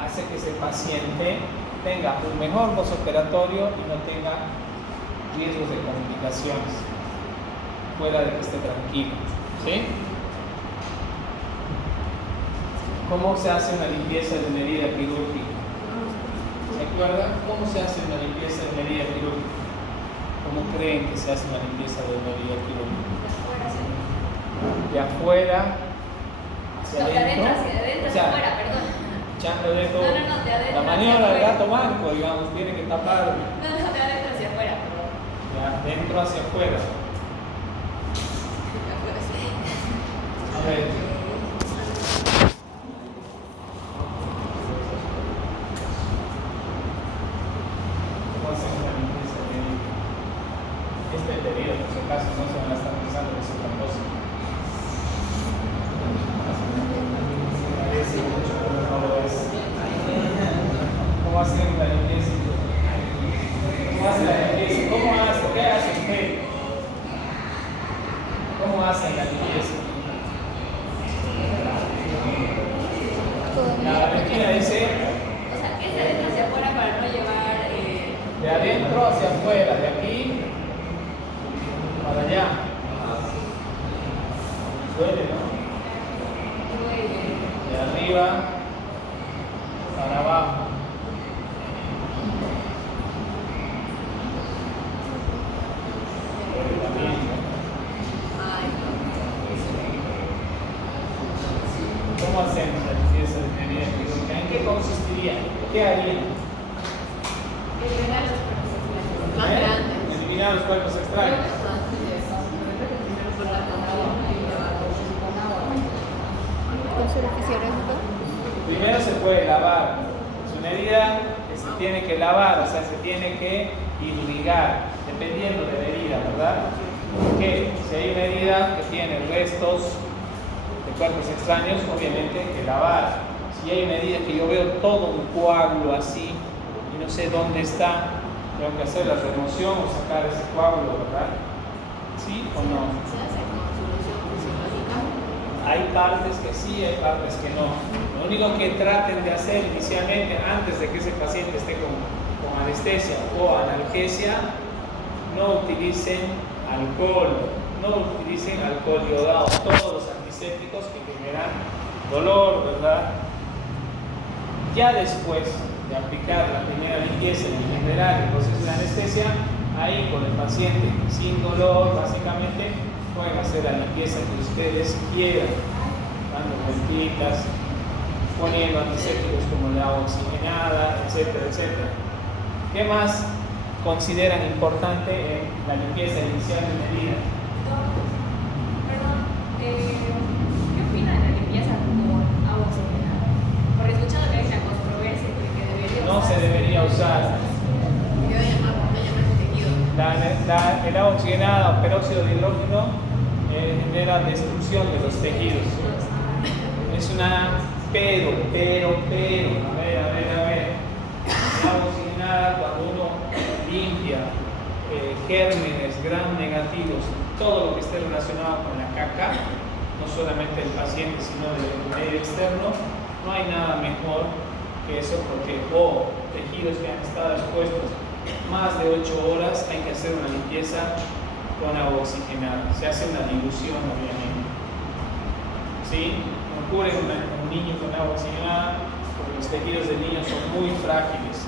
hace que ese paciente tenga un mejor postoperatorio y no tenga riesgos de complicaciones, fuera de que esté tranquilo. ¿Sí? ¿Cómo se hace una limpieza de una herida quirúrgica? ¿Se acuerdan? ¿Cómo se hace una limpieza de una herida quirúrgica? ¿Cómo creen que se hace una limpieza de una herida quirúrgica? De afuera hacia No, de adentro. adentro hacia afuera, perdón. Echando de todo. No, de adentro La maniobra hacia del afuera. gato manco, digamos, tiene que tapar No, de adentro hacia afuera, perdón. de adentro hacia afuera. A ver. ¿Cómo hacemos la limpieza de herida? Este es herida, por si acaso no se van a estar pensando que es otra cosa. Parece mucho, pero no lo es. ¿Cómo hacemos la limpieza? ¿Cómo hace la limpieza? ¿Cómo hace? ¿Qué hace usted? ¿Cómo hacen la limpieza? La Valentina dice O sea, es de adentro hacia afuera para no llevar. de adentro hacia afuera, de aquí para allá. Duele, ¿no? De arriba para abajo. Duele también, ¿no? ¿Cómo hacemos la limpieza de herida quirúrgica? ¿En qué consistiría? ¿Qué haría? Eliminar los cuerpos extraños. Más grandes. Eliminar los cuerpos extraños. Con suelo fisiológico. Primero se puede lavar. Es una herida que se tiene que lavar, o sea, se tiene que irrigar, dependiendo de la herida, ¿verdad? Porque si hay una herida que tiene restos de cuerpos extraños, obviamente hay que lavar. Si hay una herida que yo veo todo un coágulo así y no sé dónde está, tengo que hacer la remoción o sacar ese coágulo, ¿verdad? ¿Sí o no? Se hace con solución fisiológica. Hay partes que sí, hay partes que no. Lo único que traten de hacer inicialmente, antes de que ese paciente esté con anestesia o analgesia, no utilicen alcohol, no utilicen alcohol iodado, todos los antisépticos que generan dolor, ¿verdad? Ya después de aplicar la primera limpieza en general el proceso de anestesia, ahí con el paciente sin dolor, básicamente, pueden hacer la limpieza que ustedes quieran, dando vueltitas, poniendo antisépticos como el agua oxigenada, etcétera, etcétera. ¿Qué más consideran importante en la limpieza inicial de una herida? Perdón, ¿qué opinan de la limpieza con agua oxigenada? Porque he escuchado que hay una controversia de que debería No se debería usar. Yo llamo tejido. El agua oxigenada o peróxido de hidrógeno genera destrucción de los tejidos. Es una pero, a ver. El agua oxigenada, cuando uno limpia gérmenes gram negativos, todo lo que esté relacionado con la caca, no solamente del paciente, sino del medio externo, no hay nada mejor que eso, porque tejidos que han estado expuestos más de 8 horas, hay que hacer una limpieza con agua oxigenada. Se hace una dilución, obviamente. ¿Sí? No curen un niño con agua oxigenada, porque los tejidos del niño son muy frágiles.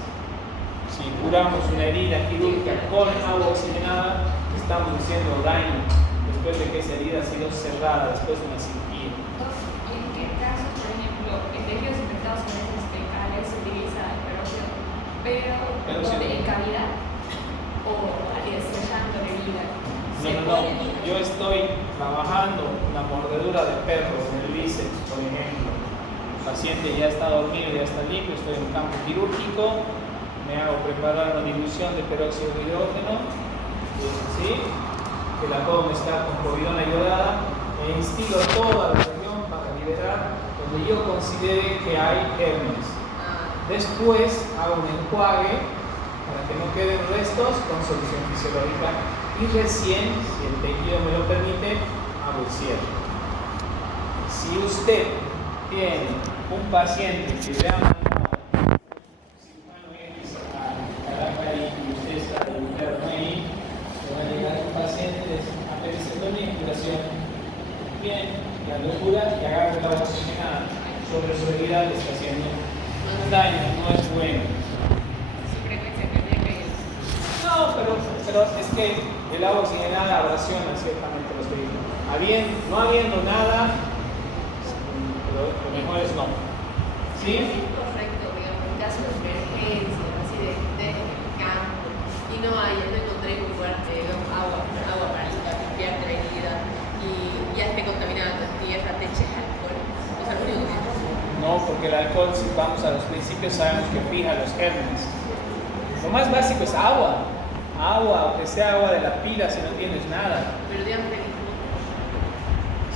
Si curamos una herida quirúrgica con agua oxigenada, estamos haciendo daño después de que esa herida ha sido cerrada, después de una cirugía. ¿Y en qué casos, por ejemplo, en tejidos infectados con heces fecales se utiliza el peróxido, pero en cavidad o cerrando la herida? No. Yo estoy trabajando una mordedura de perro en el bíceps, por ejemplo. El paciente ya está dormido, ya está limpio, estoy en un campo quirúrgico, me hago preparar una dilución de peróxido de hidrógeno, ¿sí? Que la puedo mezclar con povidona iodada e instilo toda la región para liberar donde yo considere que hay hermes. Después hago un enjuague para que no queden restos con solución fisiológica y recién, si el tejido me lo permite, hago el cierre. Si usted tiene un paciente que le han mandado cirujano X a Caracas y usted está de interno ahí, le va a llegar un paciente de apendicectomía y curación. Bien, la locura y agarre la oxigenada sobre su herida le está haciendo un daño, no es bueno. No, pero es que el agua oxigenada abrasiona ciertamente los vehículos. No habiendo nada, lo mejor es no. ¿Sí? Es correcto, digamos, en caso de emergencia, así de campo, y no encontré un lugar agua para limpiarte la herida, y ya esté contaminada tu tierra, te eches alcohol. O sea, lo único que No, porque el alcohol, si vamos a los principios, sabemos que fija los gérmenes. Lo más básico es agua. Agua, aunque sea agua de la pila, si no tienes nada. Pero digamos que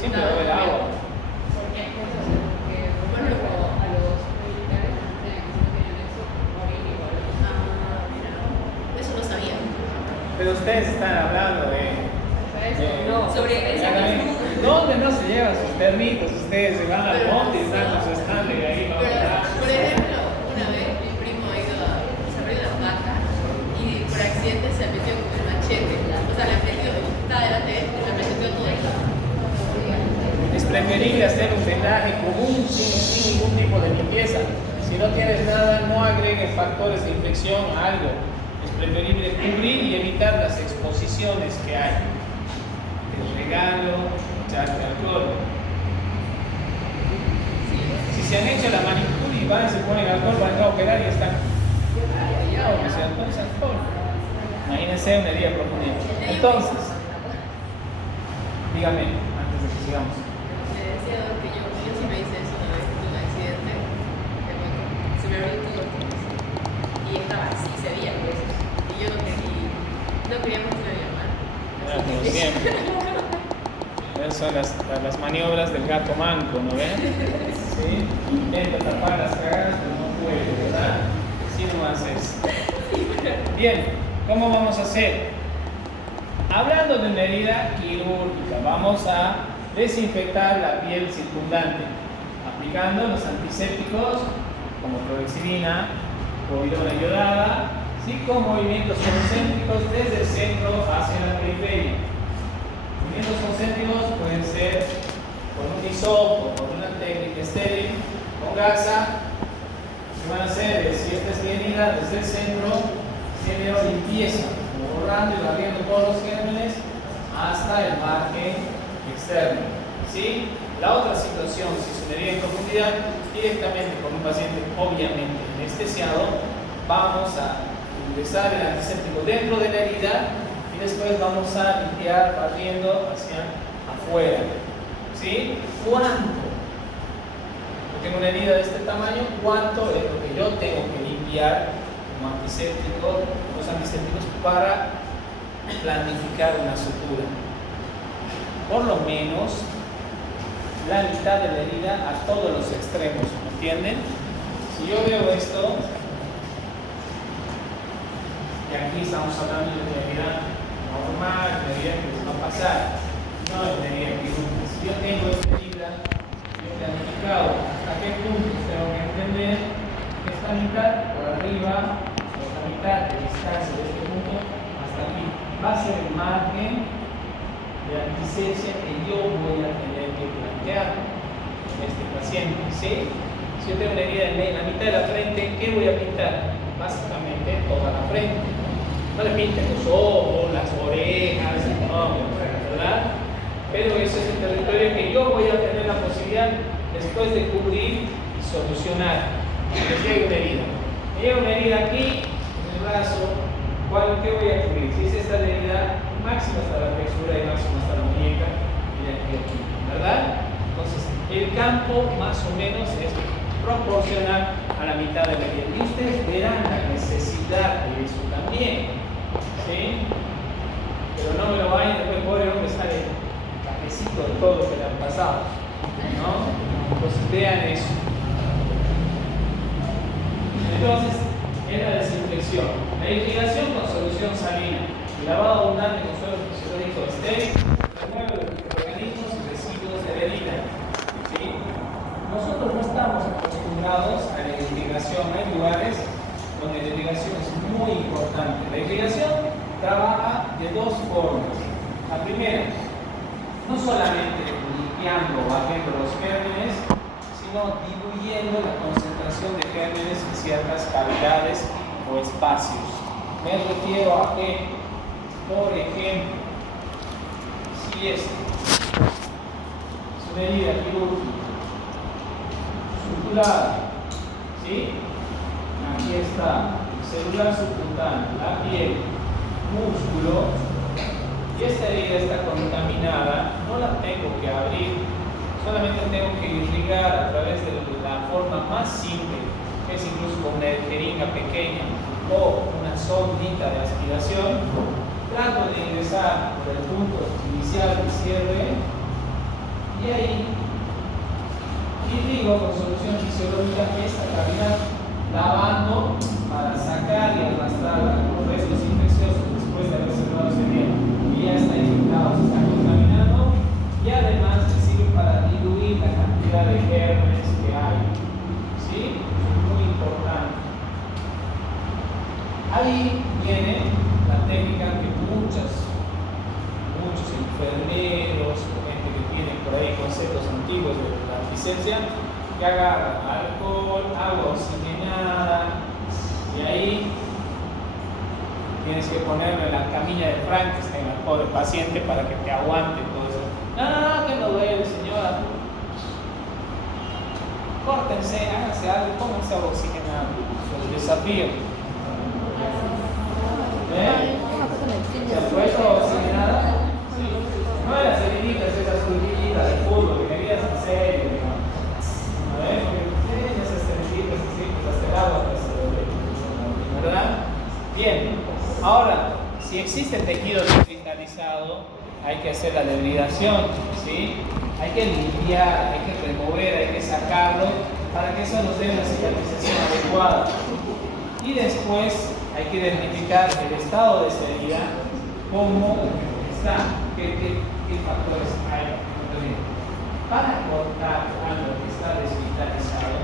Siempre va a haber agua. bueno, a los militares eso no sabía. Pero ustedes están hablando de Sobre esa ¿dónde no se llevan sus termitos? Ustedes se van al monte y están con su estante de ahí. Por ejemplo, una vez mi primo ha ido a abrir las vacas y por accidente se metió con el machete. O sea, le metió, estaba delante de él, le metió todo esto. Es preferible hacer un drenaje común sin ningún tipo de limpieza. Si no tienes nada, no agregues factores de infección a algo. Es preferible cubrir y evitar las exposiciones que hay. El regalo, echarte alcohol. Si se han hecho la manicura y van, se ponen alcohol, van a operar y están rayados, ¿no es cierto? Es alcohol. Imagínense una herida profunda. Entonces, dígame, antes de que sigamos. Le decía que yo sí me hice eso una vez que tuve un accidente. Se me abrió todo el tiempo. Y estaba así, se veía pues. Y yo no quería mostrar a mi hermano. Como siempre. Esas son las maniobras del gato manco, ¿no ven? ¿Sí? Intenta tapar las cagadas, pero no puede, ¿verdad? Así nomás es. Bien, ¿cómo vamos a hacer? Hablando de una herida quirúrgica, vamos a desinfectar la piel circundante, aplicando los antisépticos como clorexidina, povidona iodada, ¿sí? Con movimientos concéntricos desde el centro hacia la periferia. Movimientos concéntricos pueden ser con un hisopo, con una técnica estéril, con gasa. Lo que van a hacer es, si esta es mi herida, desde el centro, genero limpieza, borrando y barriendo todos los gérmenes hasta el margen externo. ¿Sí? La otra situación, si es una herida en profundidad, directamente con un paciente obviamente anestesiado, vamos a ingresar el antiséptico dentro de la herida y después vamos a limpiar barriendo hacia afuera. ¿Sí? ¿Cuánto? Yo tengo una herida de este tamaño, ¿cuánto es lo que yo tengo que limpiar como antiséptico, los antisépticos para planificar una sutura? Por lo menos la mitad de la herida a todos los extremos, ¿me entienden? Si yo veo esto, y aquí estamos hablando de una herida normal, una herida que les va a pasar, no es una herida quirúrgica. Si yo tengo esta herida, yo he planificado hasta qué punto tengo que entender que esta mitad por arriba, o esta mitad de distancia de este punto hasta aquí, va a ser el margen de antisepsia que yo voy a tener que plantear en este paciente. ¿Sí? Si yo tengo una herida en la mitad de la frente, ¿qué voy a pintar? Básicamente toda la frente. No le pinten los ojos, las orejas, no, ¿verdad? Pero ese es el territorio que yo voy a tener la posibilidad después de cubrir y solucionar. Me llega una herida. Me llega una herida aquí, en el brazo, ¿qué voy a cubrir? Si es esta la herida, máximo hasta la flexura y máximo hasta la muñeca, y de aquí a aquí, ¿verdad? Entonces, el campo más o menos es proporcional a la mitad de la herida. Y ustedes verán la necesidad de eso también, ¿sí? Pero no me lo vayan, después pobre hombre sale cafecito de todo lo que le han pasado, ¿no? Entonces vean eso. Entonces, es la desinfección. La irrigación con solución salina, el lavado abundante con suelo fisiológico estéril, remueve los microorganismos y residuos de la herida, ¿sí? Nosotros no estamos acostumbrados a la irrigación. Hay lugares donde la irrigación es muy importante. La irrigación trabaja de dos formas. La primera, no solamente limpiando o barriendo los gérmenes, sino diluyendo la concentración de gérmenes en ciertas cavidades o espacios. Me refiero a que, por ejemplo, si es una herida quirúrgica subcutánea, ¿sí? Aquí está el celular subcutáneo, la piel, músculo, y esta herida está contaminada, no la tengo que abrir, solamente tengo que irrigar a través de la forma más simple, que es incluso con una jeringa pequeña o una sondita de aspiración. Trato de ingresar por el punto inicial de cierre y ahí irrigo con solución fisiológica esta cavidad, lavando para sacar y arrastrar los restos infecciosos después de haber cerrado ese día y ya está infectado, se está contaminando, y además me sirve para diluir la cantidad de gérmenes que hay, ¿sí? Es muy importante. Ahí viene la técnica que muchos enfermeros o gente que tiene por ahí conceptos antiguos de la antisepsia, que agarra alcohol, agua oxigenada, y ahí tienes que ponerlo en la camilla de Frankenstein al pobre paciente para que te aguante todo eso. No, que no duele, señora. Córtense, háganse algo, pónganse agua oxigenada. El desafío. ¿Se ha puesto oxigenada? Sí. No de las heriditas, esas heriditas de fútbol, que heridas en serio, ¿no? A ver, porque esas heriditas así, pues hasta el agua, ¿verdad? Bien. Ahora, si existe tejido descristalizado, hay que hacer la debridación, ¿sí? Hay que limpiar, hay que remover, hay que sacarlo para que eso nos dé una cicatrización adecuada. Y después hay que identificar el estado de esa herida, cómo está, qué factores hay. Para cortar algo que está descristalizado,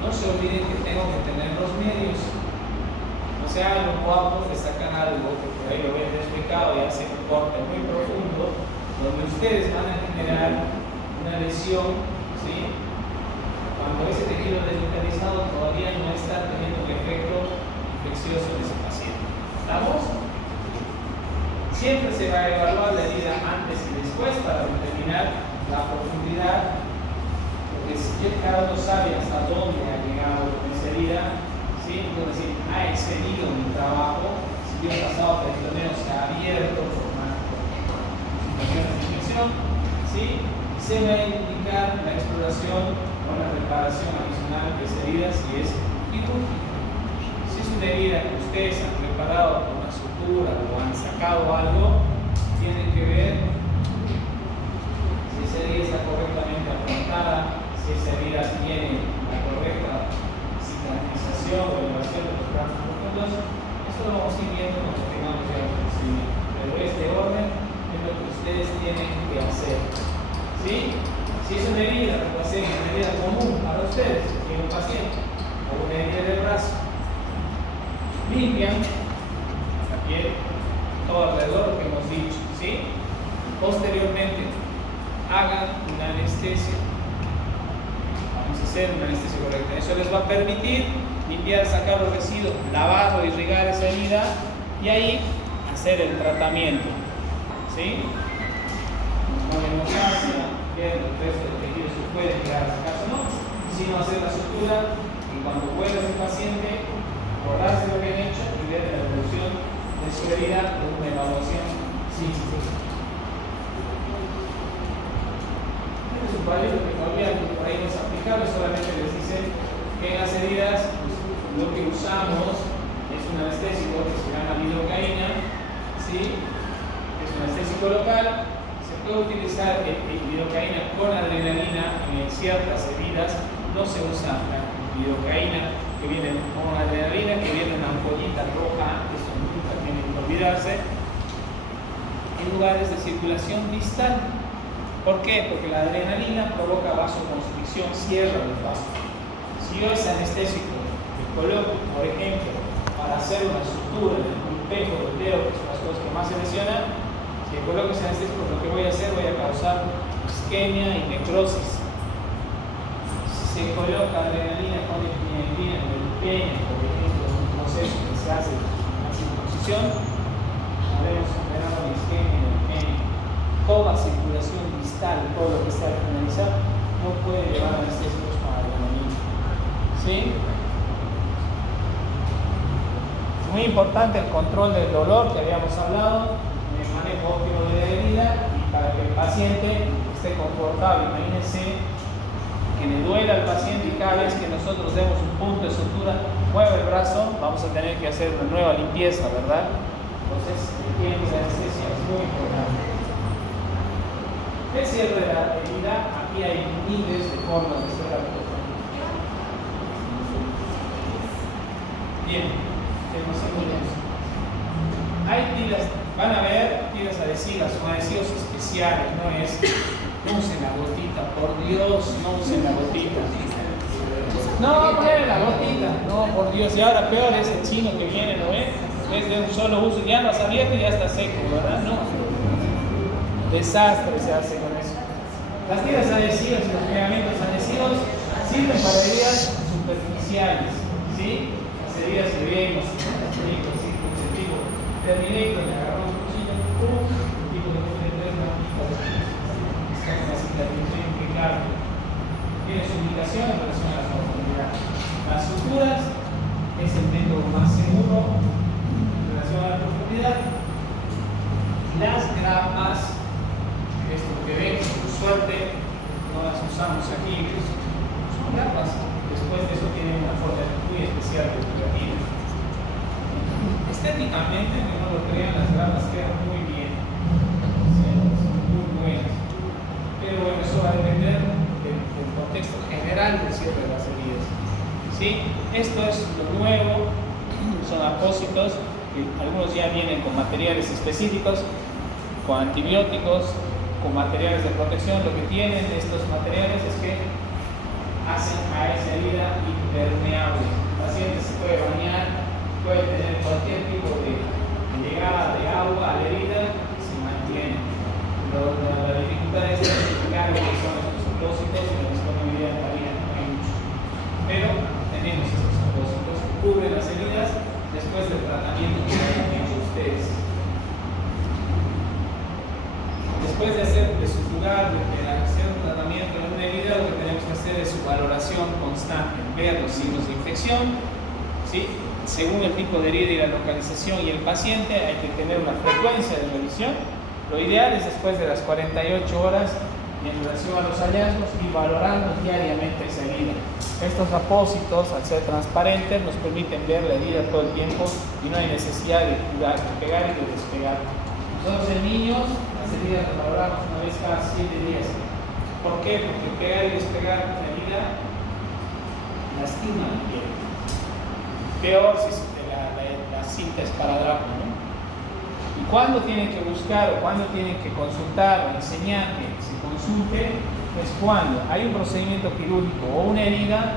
no se olviden que tengo que tener los medios. No se hagan los guapos de sacar algo que por ahí lo ven desplicado y hacen un corte muy profundo, donde ustedes van a generar una lesión, ¿sí? Cuando ese tejido desvitalizado todavía no está teniendo un efecto infeccioso en ese paciente. ¿Estamos? Siempre se va a evaluar la herida antes y después para determinar la profundidad, porque si cada uno sabe hasta dónde ha llegado con esa herida, ¿sí? Entonces, ha excedido mi trabajo, si yo he pasado peritoneo, se ha abierto por más situaciones de infección, ¿sí? Se va a indicar la exploración o la reparación adicional de esa herida si es quirúrgica. Si es una herida que ustedes han preparado con una sutura o han sacado algo, tienen que ver si esa herida está correctamente afrontada, si esa herida tiene la correcta cicatrización o elevación de los planos profundos. Esto lo vamos a ir viendo cuando tengamos ya el procedimiento. Pero este orden es lo que ustedes tienen que hacer, ¿sí? Si es una herida, puede ser una herida común para ustedes, si tiene un paciente, o una herida del brazo, limpian la piel, todo alrededor lo que hemos dicho, ¿sí? Posteriormente, hagan una anestesia. Vamos a hacer una anestesia correcta. Eso les va a permitir limpiar, sacar los residuos, lavar o irrigar esa herida y ahí hacer el tratamiento, ¿sí? Con hemorragia, ver el resto del tejido se puede llegar a sacarse, ¿no? Sino hacer la sutura y cuando vuelva el paciente, acordarse lo que han hecho y ver la evolución de su herida con una evaluación científica. Este es un palito que todavía por ahí no se aplica. aplicable, solamente les dice que en las heridas pues, lo que usamos es un anestésico que se llama lidocaína, ¿sí? Es un anestésico local. Se puede utilizar el lidocaína con adrenalina en ciertas heridas. No se usa la lidocaína que viene con adrenalina, que viene en una ampollita roja, eso nunca tiene que olvidarse, en lugares de circulación distal. ¿Por qué? Porque la adrenalina provoca vasoconstricción, cierra los vasos. Si yo ese anestésico que coloco, por ejemplo, para hacer una sutura en el espejo del dedo, que son las cosas que más se lesionan, si coloco ese anestésico, lo que voy a hacer, voy a causar isquemia y necrosis. Si se coloca adrenalina con epinefrina en el pene, por ejemplo, en un proceso que se hace en la circuncisión, podemos generar una isquemia en el pene. Toda circulación distal, todo lo que sea finalizado, no puede llevar anestésicos con adrenalina. ¿Sí? Es muy importante el control del dolor que habíamos hablado, el manejo óptimo de la herida y para que el paciente esté confortable. Imagínense que le duela al paciente y cada vez que nosotros demos un punto de sutura, mueve el brazo, vamos a tener que hacer una nueva limpieza, ¿verdad? Entonces, el tiempo de anestesia es muy importante. El cierre de la herida, aquí hay miles de formas de cerrar. Bien, hay tiras, van a ver tiras adhesivas, son adhesivos especiales, no usen la gotita, por Dios, no usen la gotita. No, poner la gotita, no, por Dios, y ahora peor es el chino que viene, ¿no ven? Es de un solo uso, ya lo has abierto y ya está seco, ¿verdad? No. Desastre se hace con eso. Las tiras adhesivas y los pegamentos adhesivos sirven para heridas superficiales, ¿sí? Las heridas que vemos, terminé con el agarrón de cuchillo, tipo de tres manitas, una cicatrización impecable. Tiene su indicación en relación a la profundidad. Las suturas es el método más seguro en relación a la profundidad. Las grapas, esto que ven, por suerte, no las usamos aquí, son grapas. Después de eso tienen una forma muy especial de curativa. Estéticamente, que no lo crean, las grapas quedan muy bien, son muy buenas. Pero bueno, eso va a depender del contexto general del cierre de las heridas. ¿Sí? Esto es lo nuevo, son apósitos, que algunos ya vienen con materiales específicos, con antibióticos, con materiales de protección. Lo que tienen estos materiales es que hacen a esa herida impermeable. El paciente se puede bañar, puede tener cualquier tipo de llegada de agua a la herida y se mantiene. La dificultad es identificar lo que son estos apósitos y la disponibilidad de la vida no hay mucho. Pero tenemos estos apósitos que cubren las heridas después del tratamiento que hayan hecho ustedes. Después de suturar, de hacer un tratamiento en una herida, lo que tenemos que hacer es su valoración constante, ver los signos de infección, ¿sí? Según el tipo de herida y la localización y el paciente, hay que tener una frecuencia de revisión. Lo ideal es después de las 48 horas en relación a los hallazgos y valorando diariamente esa herida. Estos apósitos, al ser transparentes, nos permiten ver la herida todo el tiempo y no hay necesidad de curar, de pegar y de despegar. Nosotros en niños, las heridas las valoramos una vez cada 7 días. ¿Por qué? Porque pegar y despegar la herida lastima la piel. Peor si la cinta es para drapo, ¿no? ¿Y cuándo tienen que buscar o cuándo tienen que consultar o enseñar que se consulte? Es cuando hay un procedimiento quirúrgico o una herida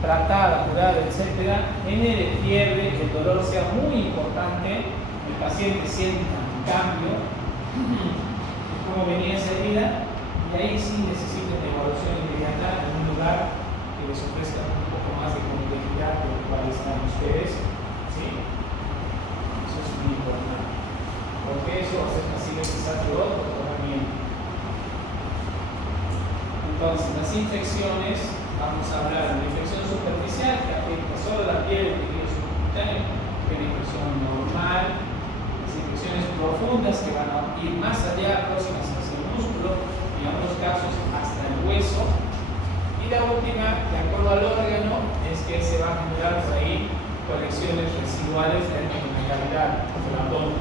tratada, curada, etc., en el fiebre, que el dolor sea muy importante, el paciente sienta un cambio de cómo venía esa herida, y ahí sí necesita una evaluación inmediata en un lugar que les ofrezca un poco más de complejidad de lo cual están ustedes, ¿sí? Eso es muy importante, porque eso va a ser posible quizás de otro tratamiento. Entonces, las infecciones, vamos a hablar de una infección superficial que afecta solo la piel, el tejido subcutáneo, una infección normal, las infecciones profundas que van a ir más allá, próximas hacia el músculo, y en algunos casos hasta el hueso, y la última última, de acuerdo al órgano, es que se va a generar por ahí colecciones residuales dentro de la cavidad del abdomen.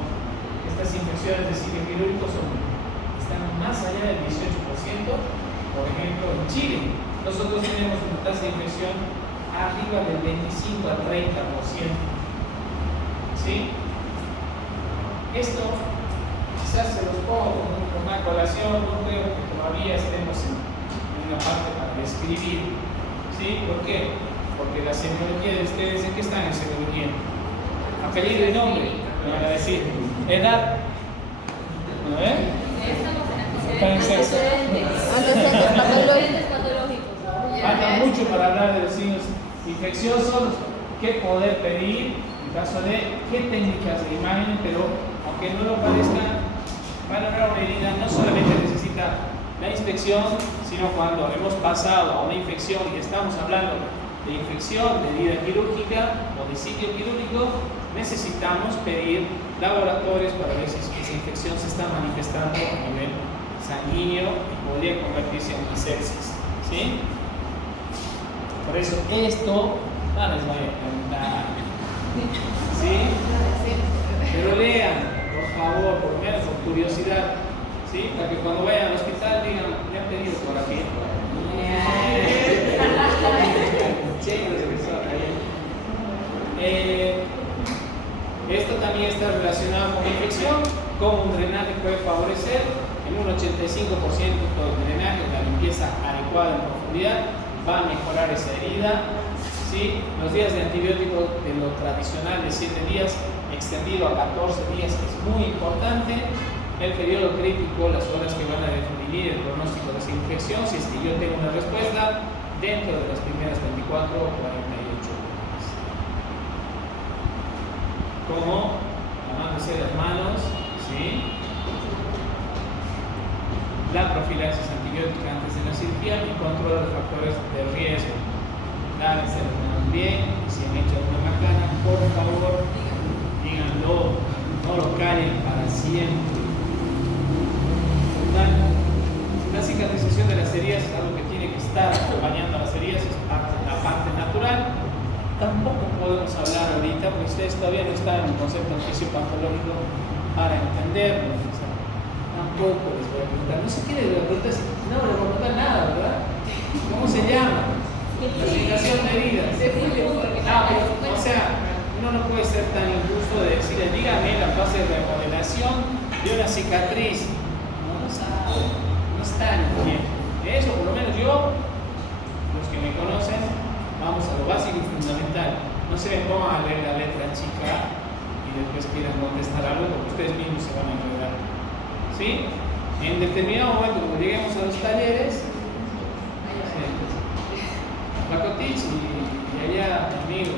Estas infecciones de sitio quirúrgico están más allá del 18%. Por ejemplo, en Chile, nosotros tenemos una tasa de infección arriba del 25 a 30%. ¿Sí? Esto quizás se los pongo con una colación, no creo que todavía estemos en una parte para describir. ¿Sí? ¿Por qué? Porque la semiología de ustedes, ¿en qué están en semiología? Apellido y nombre, me van a decir. Edad. ¿No ves? Antecedentes patológicos. Falta mucho para hablar de los signos infecciosos, qué poder pedir en caso de qué técnicas de imagen, pero aunque no lo parezca, valorar una herida no solamente necesita la inspección, sino cuando hemos pasado a una infección y estamos hablando de infección, de herida quirúrgica o de sitio quirúrgico, necesitamos pedir laboratorios para ver si esa infección se está manifestando a nivel sanguíneo y podría convertirse en una sepsis. ¿Sí? Por eso esto no les voy a preguntar. ¿Sí? Pero lean, por favor, por lo menos por curiosidad. ¿Sí? Para que cuando vayan al hospital digan, me han pedido por aquí. Esto también está relacionado con la infección, cómo un drenaje puede favorecer en un 85% todo el drenaje, la limpieza adecuada en profundidad va a mejorar esa herida. ¿Sí? Los días de antibióticos de lo tradicional de 7 días extendido a 14 días es muy importante. El periodo crítico, las horas que van a definir el pronóstico de esa infección, si es que yo tengo una respuesta dentro de las primeras 24 o 48 horas. Como lavándose las manos, ¿sí? La profilaxis antibiótica antes de la cirugía y control de factores de riesgo. Lávense las manos bien y si han hecho alguna macana, por favor, díganlo, no lo callen para siempre. La cicatrización de las heridas es algo que tiene que estar acompañando a las heridas, es la parte natural. Tampoco podemos hablar ahorita, porque ustedes todavía no están en un concepto fisiopatológico para entenderlo. Tampoco les voy a preguntar. No se quiere preguntar si no les voy a preguntar nada, ¿verdad? ¿Cómo se llama? Clasificación de heridas. O sea, uno no puede ser tan injusto de decirle, dígame la fase de remodelación de una cicatriz. No sabe. No está bien. Eso, por lo menos yo, los que me conocen, vamos a lo básico y fundamental. No se me pongan a leer la letra chica y después quieran contestar algo porque ustedes mismos se van a enredar. ¿Sí? En determinado momento, cuando lleguemos a los talleres, Pacotich y allá, amigo,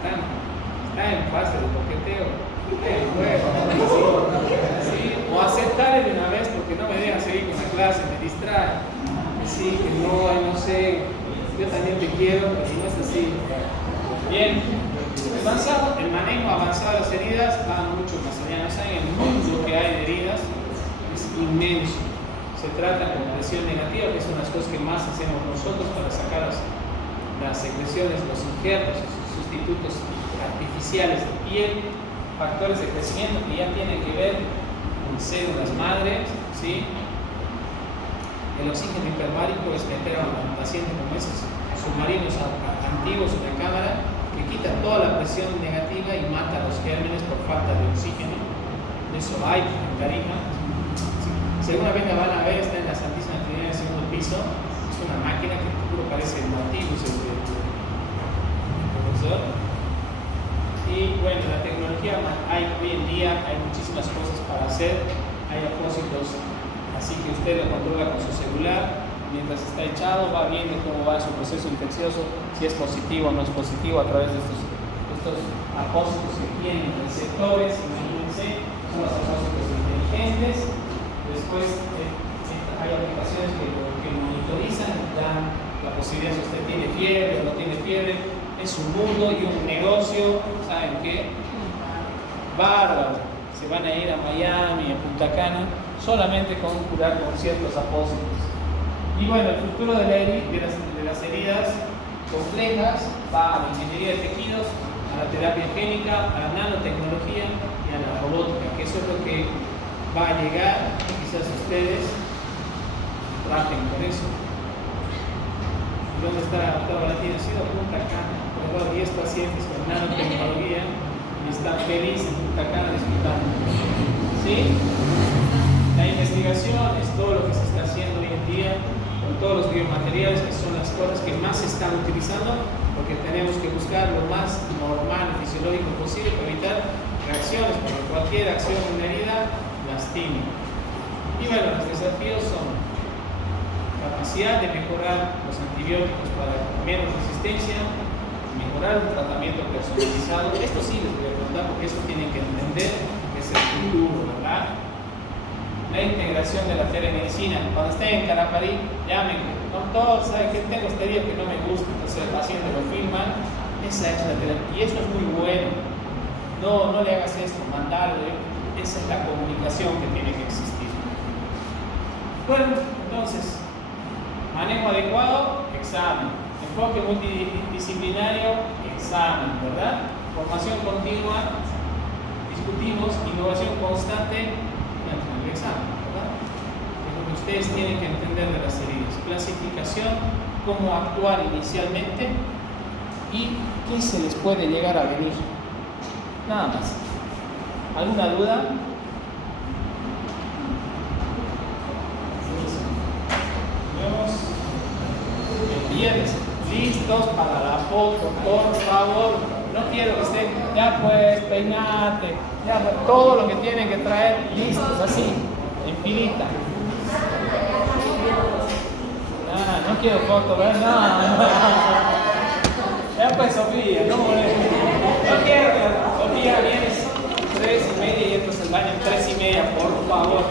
están en fase de coqueteo. ¿Sí? O aceptar de una vez porque no me dejan seguir con la clase, me distrae. Sí, que no sé, yo también te quiero, pero no es así. Bien, el manejo avanzado de las heridas va mucho más allá. No saben el mundo que hay de heridas, es inmenso. Se trata con presión negativa, que son las cosas que más hacemos nosotros para sacar las secreciones, los injertos, esos sustitutos artificiales de piel, factores de crecimiento que ya tienen que ver con células madres, ¿sí? El oxígeno hiperbárico es meter a un paciente con esos submarinos antiguos en la cámara que quita toda la presión negativa y mata a los gérmenes por falta de oxígeno. Eso hay en Tarija. Si alguna vez la van a ver, está en la Santísima Trinidad en el segundo piso. Es una máquina que puro parece el Nautilus del profesor. Y bueno, la tecnología hay hoy en día, hay muchísimas cosas para hacer, hay apósitos, así que usted lo controla con su celular, mientras está echado va viendo cómo va su proceso infeccioso, si es positivo o no es positivo a través de estos apósitos que tienen receptores, imagínense, son los apósitos inteligentes. Después hay aplicaciones que monitorizan, dan la posibilidad si usted tiene fiebre o no tiene fiebre. Es un mundo y un negocio, ¿saben qué? Bárbaro. Se van a ir a Miami, a Punta Cana, solamente con curar con ciertos apósitos. Y bueno, el futuro de las heridas complejas va a la ingeniería de tejidos, a la terapia génica, a la nanotecnología y a la robótica, que eso es lo que va a llegar. Quizás ustedes traten por eso. ¿Dónde está la doctora Valentina? Ha sido Punta Cana. Tengo 10 pacientes con nanotecnología y están felices en Punta Cana disfrutando. ¿Sí? La investigación es todo lo que se está haciendo hoy en día con todos los biomateriales, que son las cosas que más se están utilizando, porque tenemos que buscar lo más normal y fisiológico posible para evitar reacciones, porque cualquier acción en una herida lastima. Y bueno, los desafíos son capacidad de mejorar los antibióticos para menos resistencia, mejorar un tratamiento personalizado. Esto sí les voy a contar porque eso tienen que entender que es el futuro, ¿verdad? La integración de la telemedicina. Cuando estén en Caraparí, llamen, doctor, ¿sabe qué? Tengo este día que no me gusta, entonces el paciente lo firma, esa es la telemedicina. Y eso es muy bueno. No le hagas esto, mandarlo. Esa es la comunicación que tiene que existir. Bueno, entonces, manejo adecuado, examen. Enfoque multidisciplinario, examen, ¿verdad? Formación continua, discutimos, innovación constante, el examen, ¿verdad? Es lo que ustedes tienen que entender de las heridas. Clasificación, cómo actuar inicialmente y qué se les puede llegar a venir. Nada más. ¿Alguna duda? El viernes. Listos para la foto, por favor. No quiero que estén, ya pues, peinate, ya pues, todo lo que tienen que traer listos, así, en filita. No quiero foto, ¿verdad? No. Ya pues, Sofía, no molestes. No quiero, Sofía, vienes 3:30 y entras al baño 3:30, por favor.